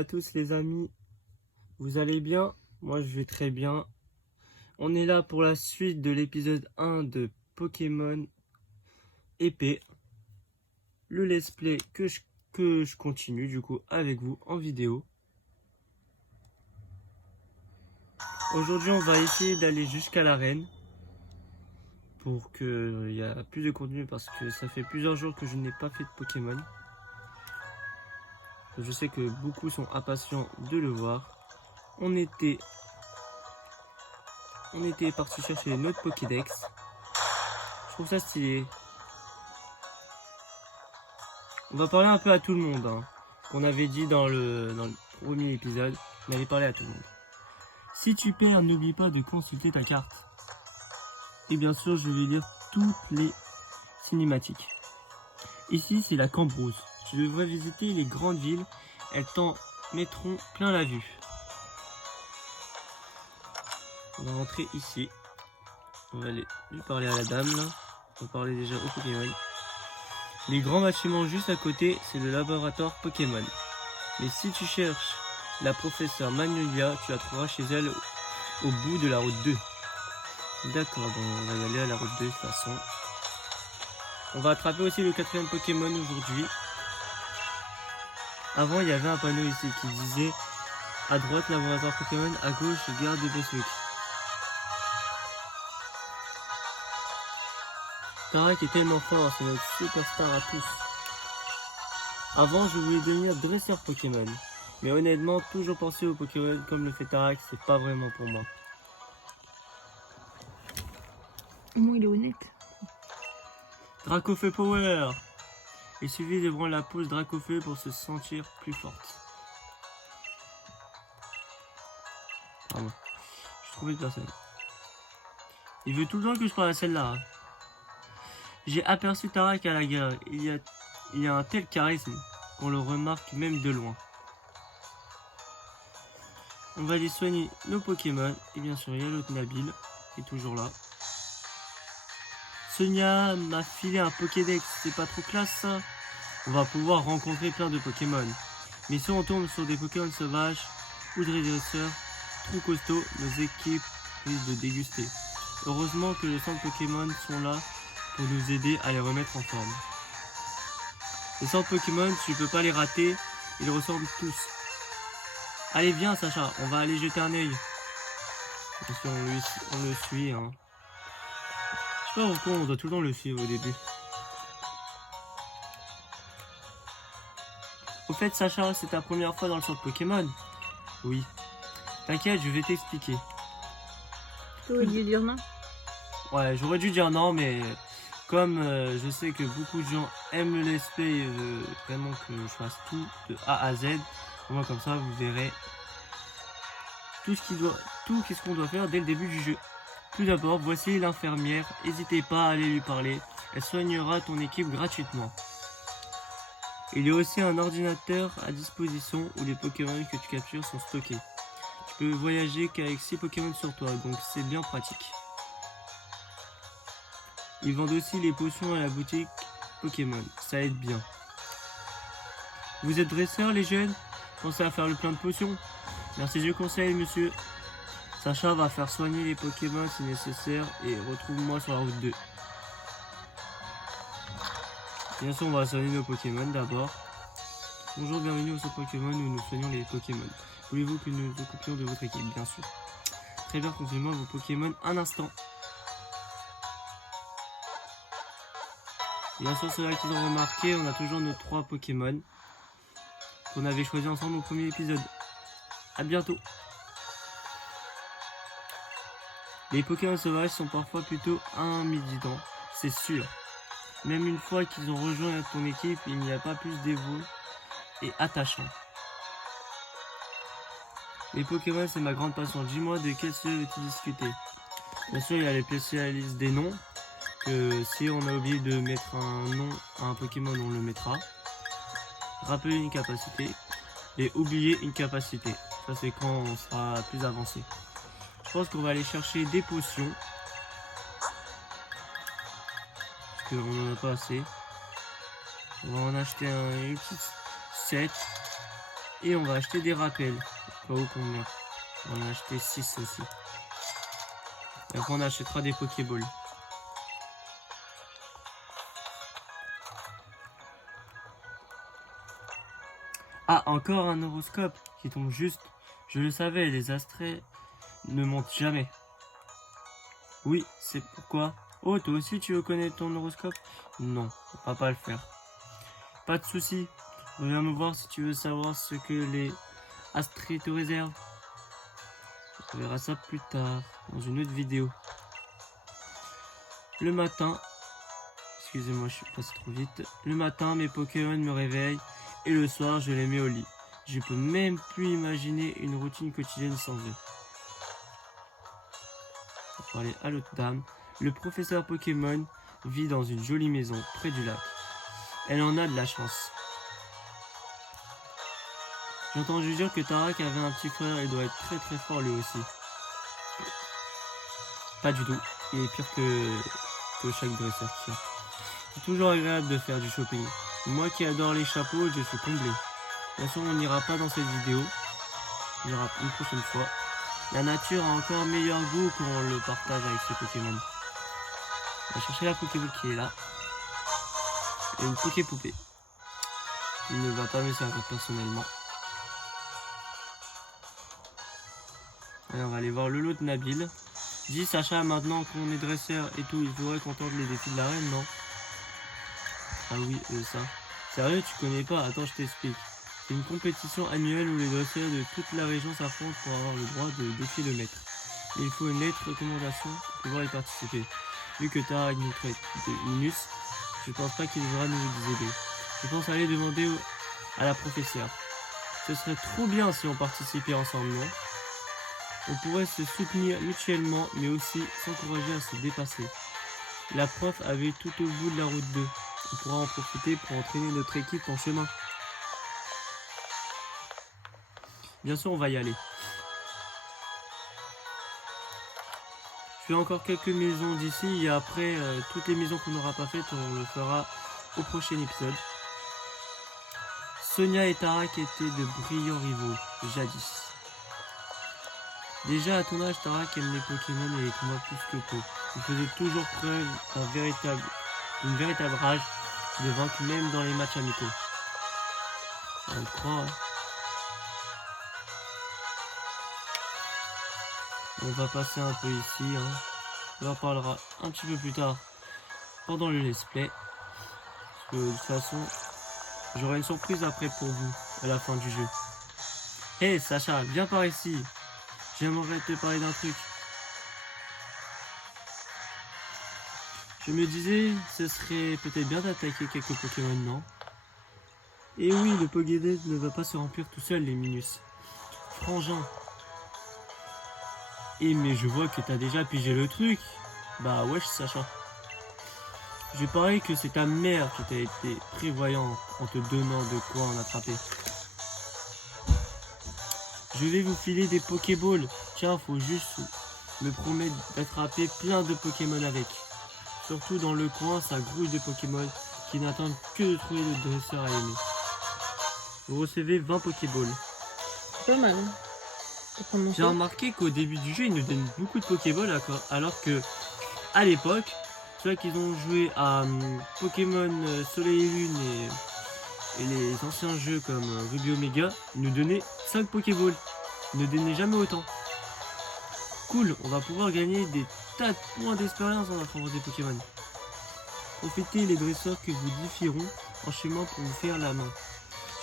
à tous les amis, vous allez bien? Moi je vais très bien. On est là pour la suite de l'épisode 1 de Pokémon épée. Le let's play que je continue du coup avec vous en vidéo. Aujourd'hui on va essayer d'aller jusqu'à l'arène pour qu'il y a plus de contenu parce que ça fait plusieurs jours que je n'ai pas fait de Pokémon. Je sais que beaucoup sont impatients de le voir. On était parti chercher notre Pokédex. Je trouve ça stylé. On va parler un peu à tout le monde. Hein. Qu'on avait dit dans le premier épisode. On allait parler à tout le monde. Si tu perds, n'oublie pas de consulter ta carte. Et bien sûr, je vais lire toutes les cinématiques. Ici, c'est la Cambrousse. Tu devrais visiter les grandes villes. Elles t'en mettront plein la vue. On va rentrer ici. On va aller lui parler à la dame là. On va parler déjà au Pokémon. Les grands bâtiments juste à côté, c'est le laboratoire Pokémon. Mais si tu cherches la professeure Magnolia, tu la trouveras chez elle au bout de la route 2. D'accord, bon, on va y aller à la route 2 de toute façon. On va attraper aussi le 4e Pokémon aujourd'hui. Avant, il y avait un panneau ici qui disait à droite laboratoire Pokémon, à gauche gare de Boswick. Tarak est tellement fort, c'est notre superstar à tous. Avant, je voulais devenir dresseur Pokémon. Mais honnêtement, toujours penser aux Pokémon comme le fait Tarak, c'est pas vraiment pour moi. Moi, il est honnête. Dracofeu Power! Il suffit de prendre la pause Dracofeu pour se sentir plus forte. Pardon. Je trouvais personne. Il veut tout le temps que je parle à celle-là. J'ai aperçu Tarak à la gare. Il y a un tel charisme qu'on le remarque même de loin. On va aller soigner nos Pokémon. Et bien sûr, il y a l'autre Nabil qui est toujours là. Sonia m'a filé un Pokédex. C'est pas trop classe ça? On va pouvoir rencontrer plein de Pokémon. Mais si on tombe sur des Pokémon sauvages ou des dresseurs trop costauds, nos équipes risquent de déguster. Heureusement que les centres Pokémon sont là pour nous aider à les remettre en forme. Les centres Pokémon, tu peux pas les rater, ils ressemblent tous. Allez viens Sacha, on va aller jeter un œil. Parce qu'on le suit. Hein. Je sais pas pourquoi on doit tout le temps le suivre au début. Au fait Sacha, c'est ta première fois dans le centre Pokémon? Oui. T'inquiète, je vais t'expliquer. Tu aurais dû dire non. Ouais, j'aurais dû dire non, mais comme je sais que beaucoup de gens aiment le let's play, vraiment que je fasse tout de A à Z, moi comme ça vous verrez tout ce qu'on doit faire dès le début du jeu. Tout d'abord, voici l'infirmière, n'hésitez pas à aller lui parler, elle soignera ton équipe gratuitement. Il y a aussi un ordinateur à disposition où les Pokémon que tu captures sont stockés. Tu peux voyager qu'avec 6 Pokémon sur toi, donc c'est bien pratique. Ils vendent aussi les potions à la boutique Pokémon, ça aide bien. Vous êtes dresseurs les jeunes? Pensez à faire le plein de potions? Merci du conseil monsieur. Sacha va faire soigner les Pokémon si nécessaire et retrouve-moi sur la route 2. Bien sûr on va soigner nos Pokémon d'abord. Bonjour, bienvenue au centre Pokémon où nous soignons les Pokémon. Voulez-vous que nous nous occupions de votre équipe? Bien sûr. Très bien, confiez-moi vos Pokémon un instant. Bien sûr, ceux-là qui ont remarqué, on a toujours nos 3 Pokémon qu'on avait choisi ensemble au premier épisode. A bientôt. Les Pokémon sauvages sont parfois plutôt intimidants, c'est sûr. Même une fois qu'ils ont rejoint ton équipe, il n'y a pas plus dévoué et attachant. Les Pokémon, c'est ma grande passion. Dis-moi de quel sujet veux-tu discuter? Bien sûr, il y a les spécialistes des noms. Que si on a oublié de mettre un nom à un Pokémon, on le mettra. Rappeler une capacité et oublier une capacité. Ça c'est quand on sera plus avancé. Je pense qu'on va aller chercher des potions. Parce qu'on n'en a pas assez. On va en acheter une petite set. Et on va acheter des rappels. Au cas où qu'on meurt. On va en acheter 6 aussi. Et après on achètera des Pokéballs. Ah, encore un horoscope qui tombe juste. Je le savais, les astres ne montent jamais. Oui, c'est pourquoi. Oh, toi aussi tu veux connaître ton horoscope? Non, on va pas le faire. Pas de souci. Reviens me voir si tu veux savoir ce que les astres te réservent. On verra ça plus tard, dans une autre vidéo. Le matin, excusez-moi, je suis passé trop vite. Le matin, mes Pokémon me réveillent et le soir, je les mets au lit. Je peux même plus imaginer une routine quotidienne sans eux. On va parler à l'autre dame. Le professeur Pokémon vit dans une jolie maison près du lac. Elle en a de la chance. J'ai entendu dire que Tarak avait un petit frère et doit être très très fort lui aussi. Pas du tout. Il est pire que chaque dresseur qui a. C'est toujours agréable de faire du shopping. Moi qui adore les chapeaux, je suis comblé. Bien sûr, on n'ira pas dans cette vidéo. On ira une prochaine fois. La nature a encore meilleur goût quand on le partage avec ses Pokémon. On va chercher la Pokéball qui est là. Et une Poképoupée. Il ne va pas me servir personnellement. Allez, on va aller voir le lot de Nabil. Dis Sacha, maintenant qu'on est dresseur et tout, il faudrait qu'on tente les défis de la reine, non? Ah oui, ça. Sérieux, tu connais pas? Attends, je t'explique. C'est une compétition annuelle où les dresseurs de toute la région s'affrontent pour avoir le droit de défier le maître. Mais il faut une lettre de recommandation pour pouvoir y participer. Vu que Tarak nous traite de Minus, je pense pas qu'il devra nous aider. Je pense aller demander à la professeure. Ce serait trop bien si on participait ensemble, non? On pourrait se soutenir mutuellement, mais aussi s'encourager à se dépasser. La prof avait tout au bout de la route 2. On pourra en profiter pour entraîner notre équipe en chemin. Bien sûr, on va y aller. Je fais encore quelques maisons d'ici et après, toutes les maisons qu'on n'aura pas faites, on le fera au prochain épisode. Sonia et Tarak étaient de brillants rivaux, jadis. Déjà à ton âge, Tarak aime les Pokémon et les combats plus que toi. Il faisait toujours preuve d'une véritable rage de vaincre même dans les matchs amicaux. On le croit. Hein. On va passer un peu ici. Hein. On en parlera un petit peu plus tard pendant le let's play. Parce que de toute façon, j'aurai une surprise après pour vous à la fin du jeu. Hey Sacha, viens par ici. J'aimerais te parler d'un truc. Je me disais, ce serait peut-être bien d'attaquer quelques Pokémon, non? Et oui, le Pokédex ne va pas se remplir tout seul, les Minus. Frangin. Et mais je vois que t'as déjà pigé le truc. Bah wesh Sacha. Je parie que c'est ta mère qui t'a été prévoyante en te donnant de quoi en attraper. Je vais vous filer des Pokéballs. Tiens, faut juste me promettre d'attraper plein de Pokémon avec. Surtout dans le coin, ça grouille de Pokémon qui n'attendent que de trouver le dresseur à aimer. Vous recevez 20 Pokéballs. Pas mal. J'ai remarqué qu'au début du jeu, ils nous donnent beaucoup de Pokéballs alors que à l'époque, ceux qui ont joué à Pokémon Soleil et Lune et les anciens jeux comme Ruby Omega, ils nous donnaient 5 Pokéballs. Ils ne donnaient jamais autant. Cool, on va pouvoir gagner des tas de points d'expérience en attrapant des Pokémon. Profitez les dresseurs que vous défieront en chemin pour vous faire la main.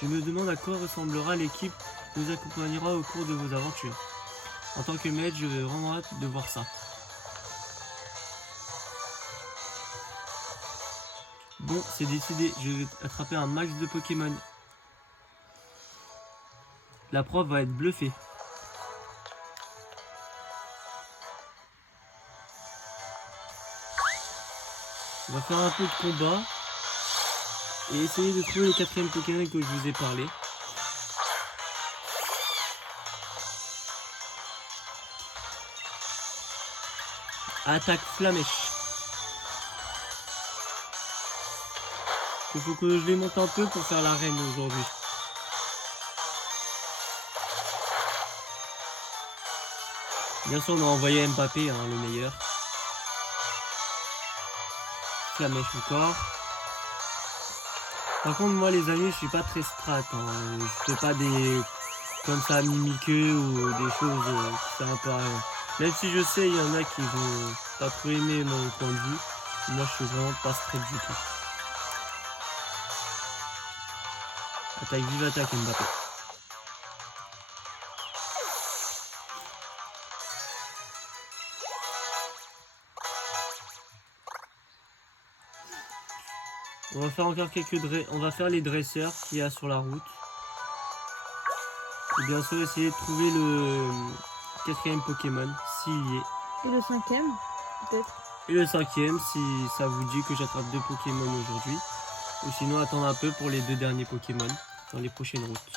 Je me demande à quoi ressemblera l'équipe qui vous accompagnera au cours de vos aventures. En tant que maître, je vais vraiment hâte de voir ça. Bon, c'est décidé, je vais attraper un max de Pokémon. La prof va être bluffée. On va faire un peu de combat et essayer de trouver le 4e Pokémon que je vous ai parlé. Attaque Flamèche. Il faut que je les monte un peu pour faire la reine aujourd'hui. Bien sûr, on a envoyé Mbappé, hein, le meilleur. Flamèche encore. Par contre, moi, les amis, je suis pas très strat. Hein. Je fais pas des comme ça mimiqueux ou des choses qui servent un peu à rien. Même si je sais, il y en a qui vont pas trop aimer mon point de vue. Moi, je suis vraiment pas strat du tout. Attaque, vive attaque, Mbappé. On va faire encore on va faire les dresseurs qu'il y a sur la route. Et bien sûr essayer de trouver le 4e Pokémon, s'il y est. Et le 5e, peut-être. Et le 5e, si ça vous dit que j'attrape 2 Pokémon aujourd'hui. Ou sinon attendre un peu pour les 2 derniers Pokémon dans les prochaines routes.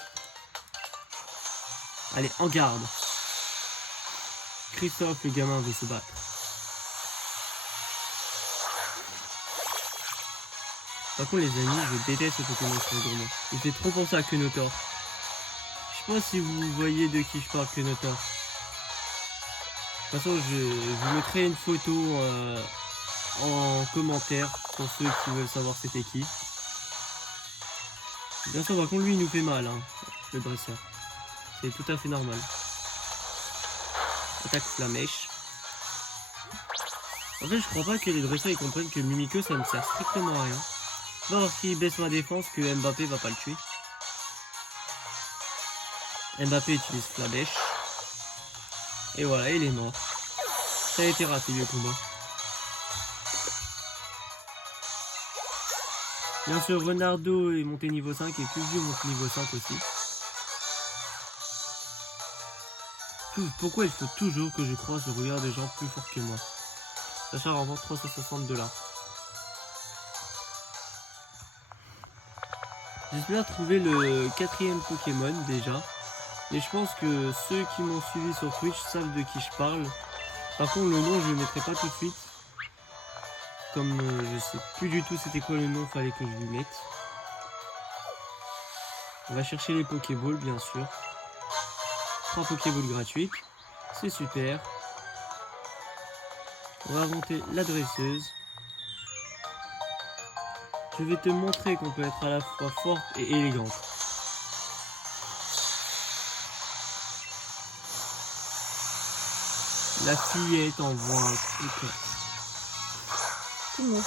Allez, en garde. Christophe, le gamin, veut se battre. Par contre les amis, je déteste ce Pokémon sur le gourmand. Il fait trop penser à Kenotor. Je sais pas si vous voyez de qui je parle, Kenotor. De toute façon, je vous mettrai une photo en commentaire pour ceux qui veulent savoir c'était qui. Bien sûr, par contre, lui, il nous fait mal, hein, le dresseur. C'est tout à fait normal. Attaque Flamèche. En fait, je crois pas que les dresseurs ils comprennent que Mimikyu, ça ne sert strictement à rien. C'est pas parce qu'il baisse ma défense que Mbappé va pas le tuer. Mbappé utilise Flamèche. Et voilà, il est mort. Ça a été raté le combat. Bien sûr, Renardo est monté niveau 5 et Puvio monte niveau 5 aussi. Pourquoi il faut toujours que je croise le regard des gens plus forts que moi? Sacha remporte 360 $. J'espère trouver le 4e Pokémon déjà. Mais je pense que ceux qui m'ont suivi sur Twitch savent de qui je parle. Par contre, le nom, je ne le mettrai pas tout de suite. Comme je sais plus du tout c'était quoi le nom, fallait que je lui mette. On va chercher les Pokéballs, bien sûr. 3 Pokéballs gratuites. C'est super. On va monter la dresseuse. Je vais te montrer qu'on peut être à la fois forte et élégante. La fillette envoie un truc. Tout le monde.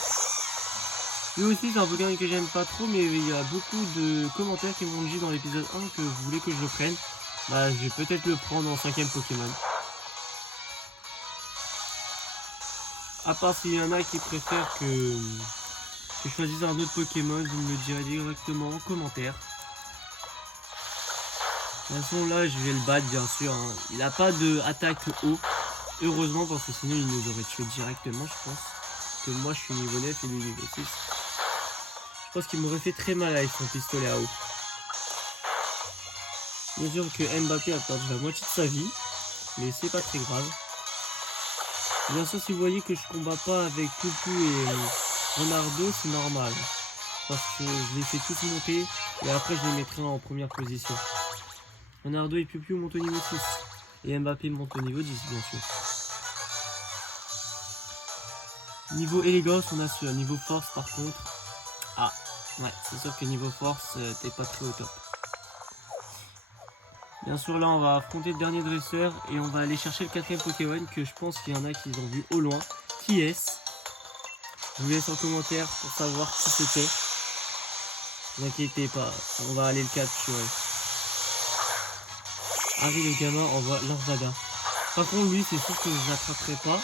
Lui aussi c'est un Pokémon que j'aime pas trop, mais il y a beaucoup de commentaires qui m'ont dit dans l'épisode 1 que vous voulez que je le prenne. Bah je vais peut-être le prendre en 5e Pokémon. À part s'il y en a qui préfèrent que je choisisse un autre Pokémon, vous me le direz directement en commentaire. De toute façon là je vais le battre bien sûr, hein. Il n'a pas de attaque haut. Heureusement parce que sinon il nous aurait tué directement je pense. Que moi je suis niveau 9 et lui niveau 6. Je pense qu'il m'aurait fait très mal avec son pistolet à eau. Bien sûr que Mbappé a perdu la moitié de sa vie. Mais c'est pas très grave. Bien sûr si vous voyez que je combats pas avec Pupu et Renardo c'est normal. Parce que je les fais tous monter et après je les mettrai en première position. Renardo et Pupu montent au niveau 6. Et Mbappé monte au niveau 10 bien sûr. Niveau élégance, on assure. Niveau force, par contre... Ah, ouais, c'est sûr que niveau force, t'es pas très au top. Bien sûr, là, on va affronter le dernier dresseur et on va aller chercher le 4e Pokémon que je pense qu'il y en a qui ont vu au loin. Qui est-ce? Je vous laisse en commentaire pour savoir qui c'était. Ne vous inquiétez pas, on va aller le capturer. Harry, le gamin, envoie Larvada. Par contre, lui, c'est sûr que je l'attraperai pas.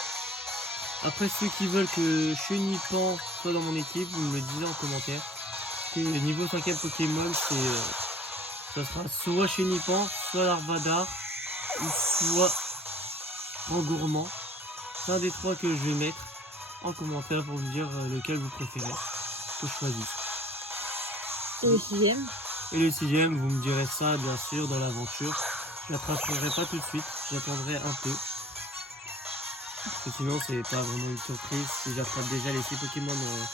Après, ceux qui veulent que Chenipan soit dans mon équipe, vous me le dites en commentaire. Que le niveau 5e Pokémon, ça sera soit Chenipan, soit Larvada, ou soit Engourmand. C'est un des 3 que je vais mettre en commentaire pour me dire lequel vous préférez que je choisisse. Et le 6e? Et le 6e, vous me direz ça bien sûr dans l'aventure. Je l'attraperai pas tout de suite, j'attendrai un peu. Parce que sinon c'est pas vraiment une surprise si j'attrape déjà les 6 Pokémon en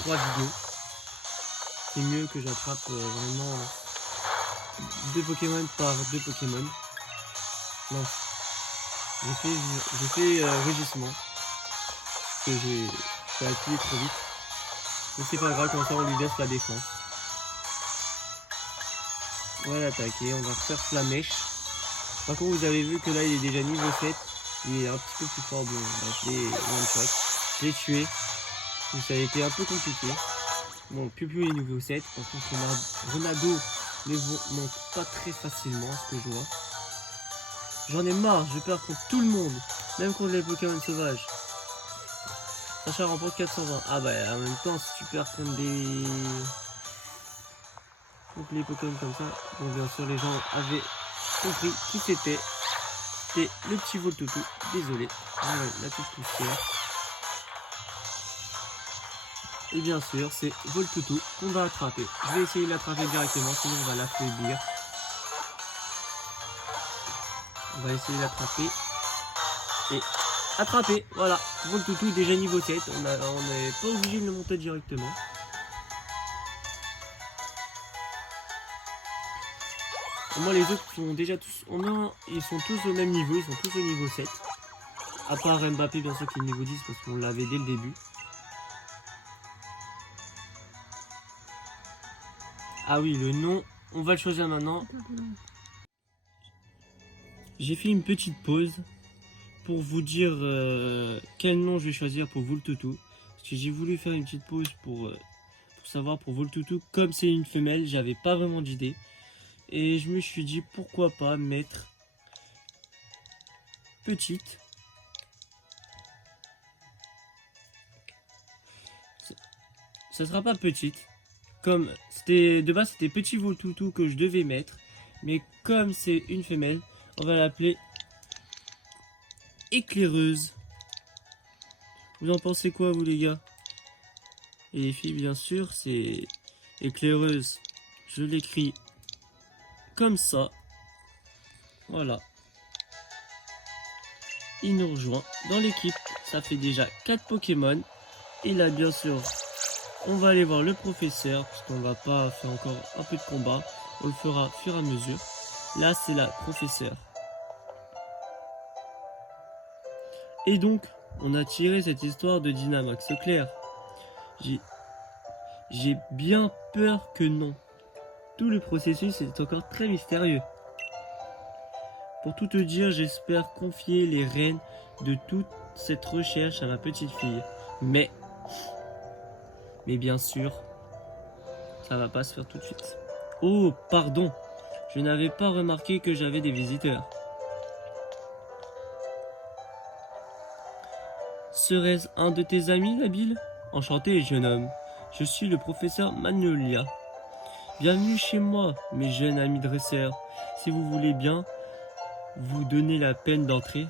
3 vidéos. C'est mieux que j'attrape vraiment 2 Pokémon par 2 Pokémon. Non. J'ai fait rugissement. Parce que j'ai appuyé trop vite. Mais c'est pas grave, comme ça on lui laisse la défense. On va l'attaquer, on va faire flamèche. Par contre, vous avez vu que là il est déjà niveau 7. Il est un petit peu plus fort. Bon, on va appeler one shot. Je l'ai tué. Donc ça a été un peu compliqué. Bon, Piu est niveau 7. Par contre, Ronaldo ne monte pas très facilement, ce que je vois. J'en ai marre, je perds contre tout le monde. Même contre les Pokémon sauvages. Sacha remporte 420. Ah bah en même temps, si tu perds contre les Pokémon comme ça, bon bien sûr les gens avaient compris qui c'était. C'était le petit Voltoutou. Désolé. Voilà, la petite poussière. Et bien sûr, c'est Voltoutou qu'on va attraper. Je vais essayer de l'attraper directement, sinon on va l'affaiblir. On va essayer de l'attraper. Et attraper, voilà. Voltoutou déjà niveau 7. On n'est pas obligé de le monter directement. Moi les autres sont déjà tous. Ils sont tous au même niveau, ils sont tous au niveau 7. À part Mbappé bien sûr qui est niveau 10 parce qu'on l'avait dès le début. Ah oui, le nom, on va le choisir maintenant. J'ai fait une petite pause pour vous dire quel nom je vais choisir pour Voltoutou. Parce que j'ai voulu faire une petite pause pour savoir pour Voltoutou. Comme c'est une femelle, j'avais pas vraiment d'idée. Et je me suis dit pourquoi pas mettre petite. Ça sera pas petite. Comme c'était de base c'était petit Voltoutou que je devais mettre. Mais comme c'est une femelle, on va l'appeler éclaireuse. Vous en pensez quoi vous les gars? Et les filles bien sûr c'est éclaireuse. Je l'écris comme ça. Voilà. Il nous rejoint dans l'équipe. Ça fait déjà 4 Pokémon. Et là bien sûr on va aller voir le professeur. Parce qu'on va pas faire encore un peu de combat. On le fera au fur et à mesure. Là c'est la professeure. Et donc on a tiré cette histoire de Dynamax, c'est clair. J'ai bien peur que non. Tout le processus est encore très mystérieux. Pour tout te dire, j'espère confier les rênes de toute cette recherche à ma petite fille. Mais bien sûr, ça va pas se faire tout de suite. Oh, pardon, je n'avais pas remarqué que j'avais des visiteurs. Serait-ce un de tes amis, Nabil? Enchanté, jeune homme. Je suis le professeur Magnolia. Bienvenue chez moi, mes jeunes amis dresseurs. Si vous voulez bien vous donner la peine d'entrer.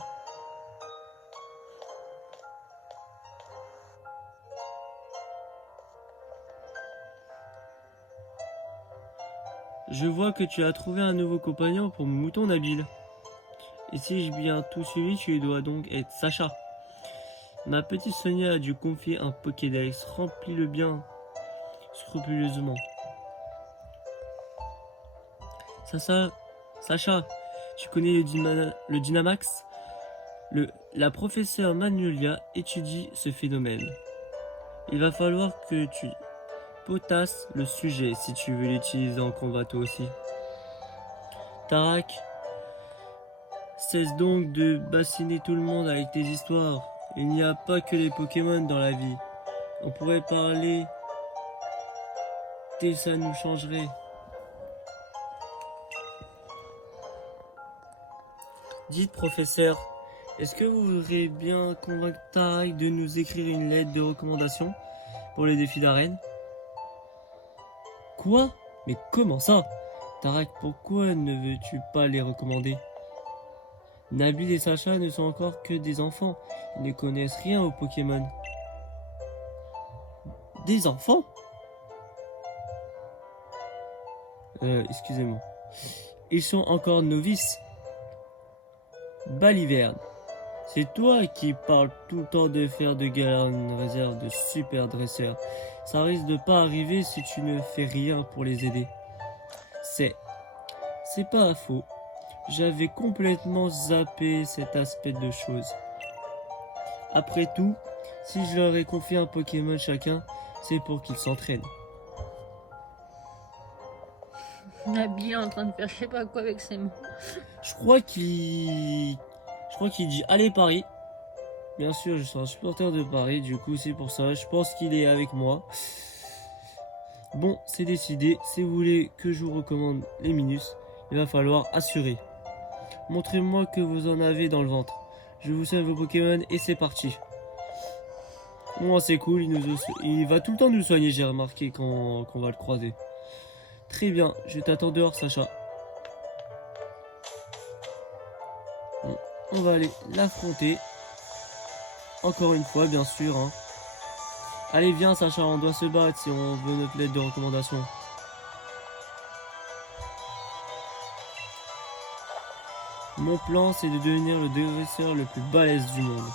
Je vois que tu as trouvé un nouveau compagnon pour mon mouton, Nabil. Et si j'ai bien tout suivi, tu dois donc être Sacha. Ma petite Sonia a dû confier un Pokédex. Remplis-le bien scrupuleusement. Sacha, tu connais le Dynamax? La professeure Magnolia étudie ce phénomène. Il va falloir que tu potasses le sujet si tu veux l'utiliser en combat toi aussi. Tarak, cesse donc de bassiner tout le monde avec tes histoires. Il n'y a pas que les Pokémon dans la vie. On pourrait parler et ça nous changerait. Dites professeur, est-ce que vous voudriez bien convaincre Tarak de nous écrire une lettre de recommandation pour les défis d'arène? Quoi? Mais comment ça? Tarak, pourquoi ne veux-tu pas les recommander? Nabil et Sacha ne sont encore que des enfants. Ils ne connaissent rien aux Pokémon. Des enfants? Excusez-moi. Ils sont encore novices. Baliverne, c'est toi qui parles tout le temps de faire de Galarian réserve de super dresseurs. Ça risque de pas arriver si tu ne fais rien pour les aider. C'est pas faux. J'avais complètement zappé cet aspect de choses. Après tout, si je leur ai confié un Pokémon chacun, c'est pour qu'ils s'entraînent. Nabil est en train de faire je sais pas quoi avec ses mains. Je crois qu'il dit allez Paris. Bien sûr, je suis un supporter de Paris, du coup c'est pour ça. Je pense qu'il est avec moi. Bon, c'est décidé. Si vous voulez que je vous recommande les Minus, il va falloir assurer. Montrez-moi que vous en avez dans le ventre. Je vous soigne vos Pokémon et c'est parti. Bon, c'est cool, il va tout le temps nous soigner, j'ai remarqué quand on va le croiser. Très bien, je t'attends dehors, Sacha. Bon, on va aller l'affronter. Encore une fois, bien sûr. Hein. Allez, viens, Sacha, on doit se battre si on veut notre lettre de recommandation. Mon plan, c'est de devenir le dresseur le plus balèze du monde.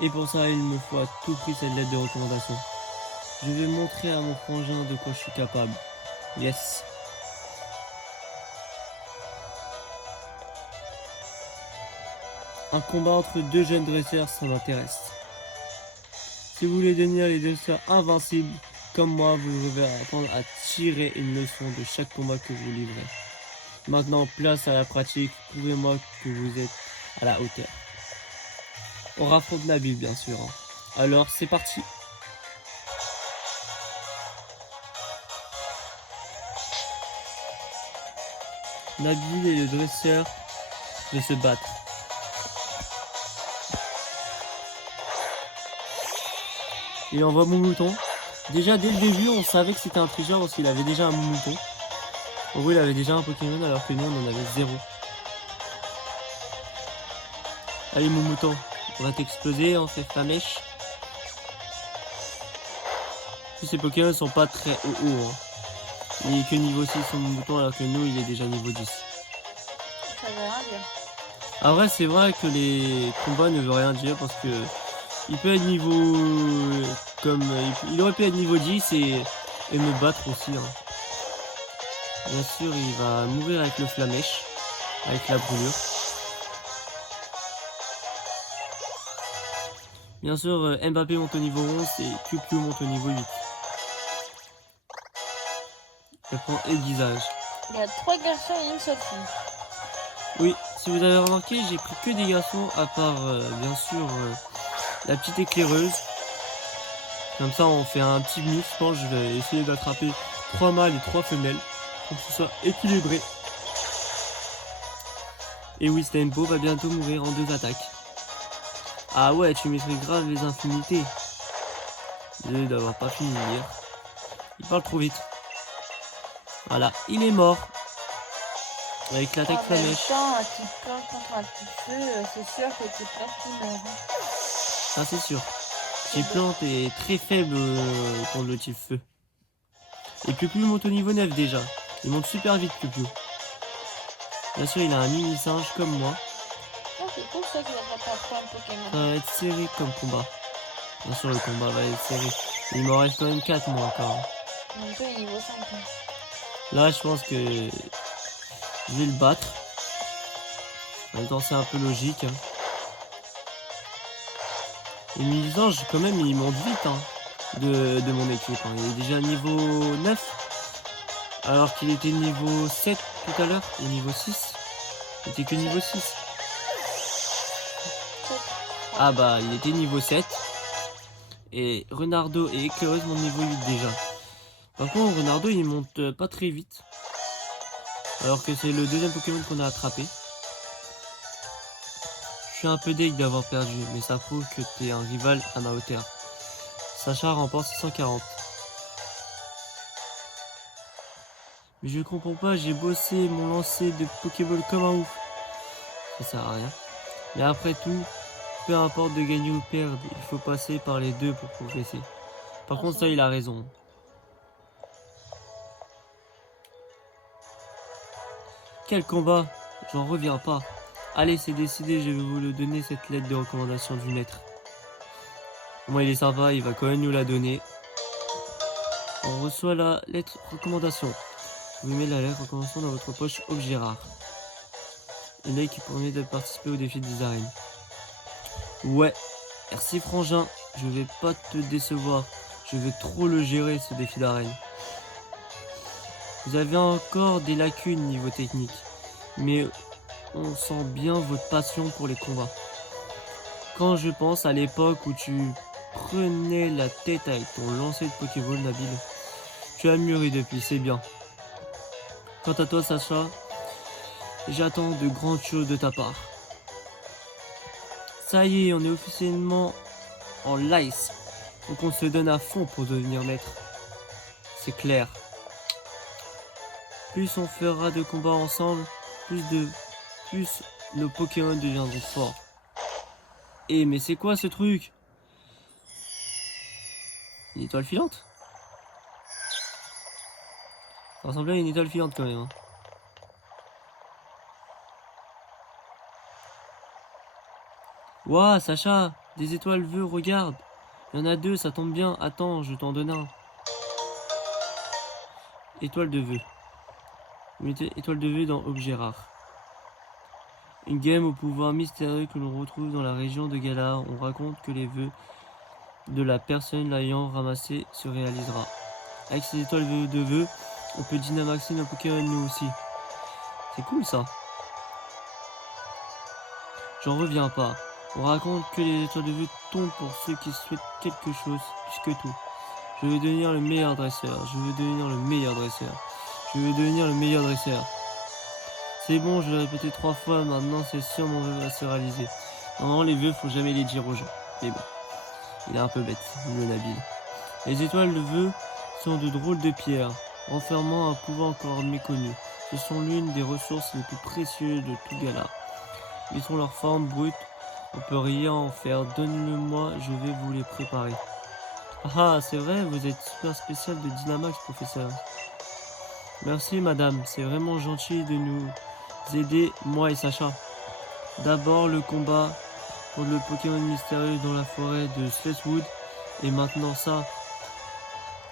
Et pour ça, il me faut à tout prix cette lettre de recommandation. Je vais montrer à mon frangin de quoi je suis capable. Yes. Un combat entre deux jeunes dresseurs, ça m'intéresse. Si vous voulez devenir les dresseurs invincibles, comme moi, vous devez apprendre à tirer une leçon de chaque combat que vous livrez. Maintenant, place à la pratique, prouvez-moi que vous êtes à la hauteur. On raffronte Nabil, bien sûr. Hein. Alors, c'est parti. Nabil et le dresseur de se battre. Et on voit mon mouton. Déjà, dès le début, on savait que c'était un tricheur parce qu'il avait déjà un mouton. En gros, il avait déjà un Pokémon alors que nous, on en avait 0. Allez, mon mouton, on va t'exploser, on fait flamèche. Ces Pokémon sont pas très haut. Hein. Il est que niveau 6 son mouton alors que nous, il est déjà niveau 10. Ça veut rien dire. En vrai, c'est vrai que les combats ne veulent rien dire parce que il peut être niveau comme il aurait pu être niveau 10 et me battre aussi. Hein. Bien sûr, il va mourir avec le flamèche, avec la brûlure. Bien sûr, Mbappé monte au niveau 11 et Piu monte au niveau 8. Elle prend aiguisage. Il y a 3 garçons et une seule fille. Oui, si vous avez remarqué, j'ai pris que des garçons à part, bien sûr, la petite éclaireuse. Comme ça, on fait un petit mix. Je pense que je vais essayer d'attraper 3 mâles et 3 femelles pour que ce soit équilibré. Et oui, Stempo va bientôt mourir en 2 attaques. Ah ouais, tu mettrais grave les infinités. Désolé d'avoir pas fini de lire. Il parle trop vite. Voilà, il est mort. Avec l'attaque flamèche. En même temps, un petit plante contre un petit feu, c'est sûr que tu plantes qui meurt. Ça c'est sûr. Plante est très faible contre le type feu. Et Piu monte au niveau 9 déjà. Il monte super vite Piu. Bien sûr, il a un mini singe comme moi. Oh, c'est cool ça qu'il a pas pris un Pokémon. Ça va être serré comme combat. Bien sûr, le combat va être serré. Il m'en reste quand même 4 mois encore. En même temps, il est niveau 5. Hein. Là, je pense que je vais le battre. En même temps, c'est un peu logique. Hein. Et mini singe, quand même, il monte vite hein, de mon équipe. Hein. Il est déjà niveau 9. Alors qu'il était niveau 7 tout à l'heure, ou niveau 6. Il était que niveau 6. Ah bah, il était niveau 7. Et Renardo et Éclaireuse montent niveau 8 déjà. Par contre, Renardo, il monte pas très vite. Alors que c'est le deuxième Pokémon qu'on a attrapé. Je suis un peu deg d'avoir perdu, mais ça prouve que t'es un rival à ma hauteur. Sacha remporte 640. Mais je comprends pas, j'ai bossé mon lancer de Pokéball comme un ouf. Ça sert à rien. Mais après tout, peu importe de gagner ou perdre, il faut passer par les deux pour progresser. Par contre, ça, il a raison. Quel combat! J'en reviens pas. Allez, c'est décidé, je vais vous le donner, cette lettre de recommandation du maître. Moi, il est sympa, il va quand même nous la donner. On reçoit la lettre recommandation. Vous mettez la lettre recommandation dans votre poche objet rare. un œil qui permet de participer au défi des arènes. Ouais, merci Frangin, je vais pas te décevoir. Je vais trop le gérer ce défi d'arène. Vous avez encore des lacunes niveau technique, mais on sent bien votre passion pour les combats. Quand je pense à l'époque où tu prenais la tête avec ton lancer de Pokéball, Nabil, tu as mûri depuis, c'est bien. Quant à toi, Sacha, j'attends de grandes choses de ta part. Ça y est, on est officiellement en lice, donc on se donne à fond pour devenir maître. C'est clair. Plus on fera de combats ensemble, plus nos Pokémon deviendront forts. Eh mais c'est quoi ce truc? Une étoile filante? Ça ressemblait à une étoile filante quand même. Hein. Ouah, Sacha, des étoiles vœux, regarde. Il y en a deux, ça tombe bien. Attends, je t'en donne un. Étoile de vœux. Étoile de vœux dans Objet rare. Une game au pouvoir mystérieux que l'on retrouve dans la région de Galar. On raconte que les vœux de la personne l'ayant ramassé se réalisera. Avec ces étoiles de vœux, on peut dynamaxer nos Pokémon nous aussi. C'est cool ça. J'en reviens pas. On raconte que les étoiles de vœux tombent pour ceux qui souhaitent quelque chose plus que tout. Je veux devenir le meilleur dresseur. Je veux devenir le meilleur dresseur. Je veux devenir le meilleur dresseur. C'est bon, je l'ai répété 3 fois, maintenant c'est sûr mon vœu va se réaliser. Normalement les vœux faut jamais les dire aux gens. Mais bon, il est un peu bête, le Nabil. Les étoiles de vœux sont de drôles de pierres, renfermant un pouvoir encore méconnu. Ce sont l'une des ressources les plus précieuses de tout Galar. Ils sont leur forme brute, on peut rien en faire. Donne-le-moi, je vais vous les préparer. Ah, c'est vrai, vous êtes super spécial de Dynamax, professeur. Merci madame, c'est vraiment gentil de nous aider, moi et Sacha. D'abord le combat pour le Pokémon mystérieux dans la forêt de Slethwood. Et maintenant ça.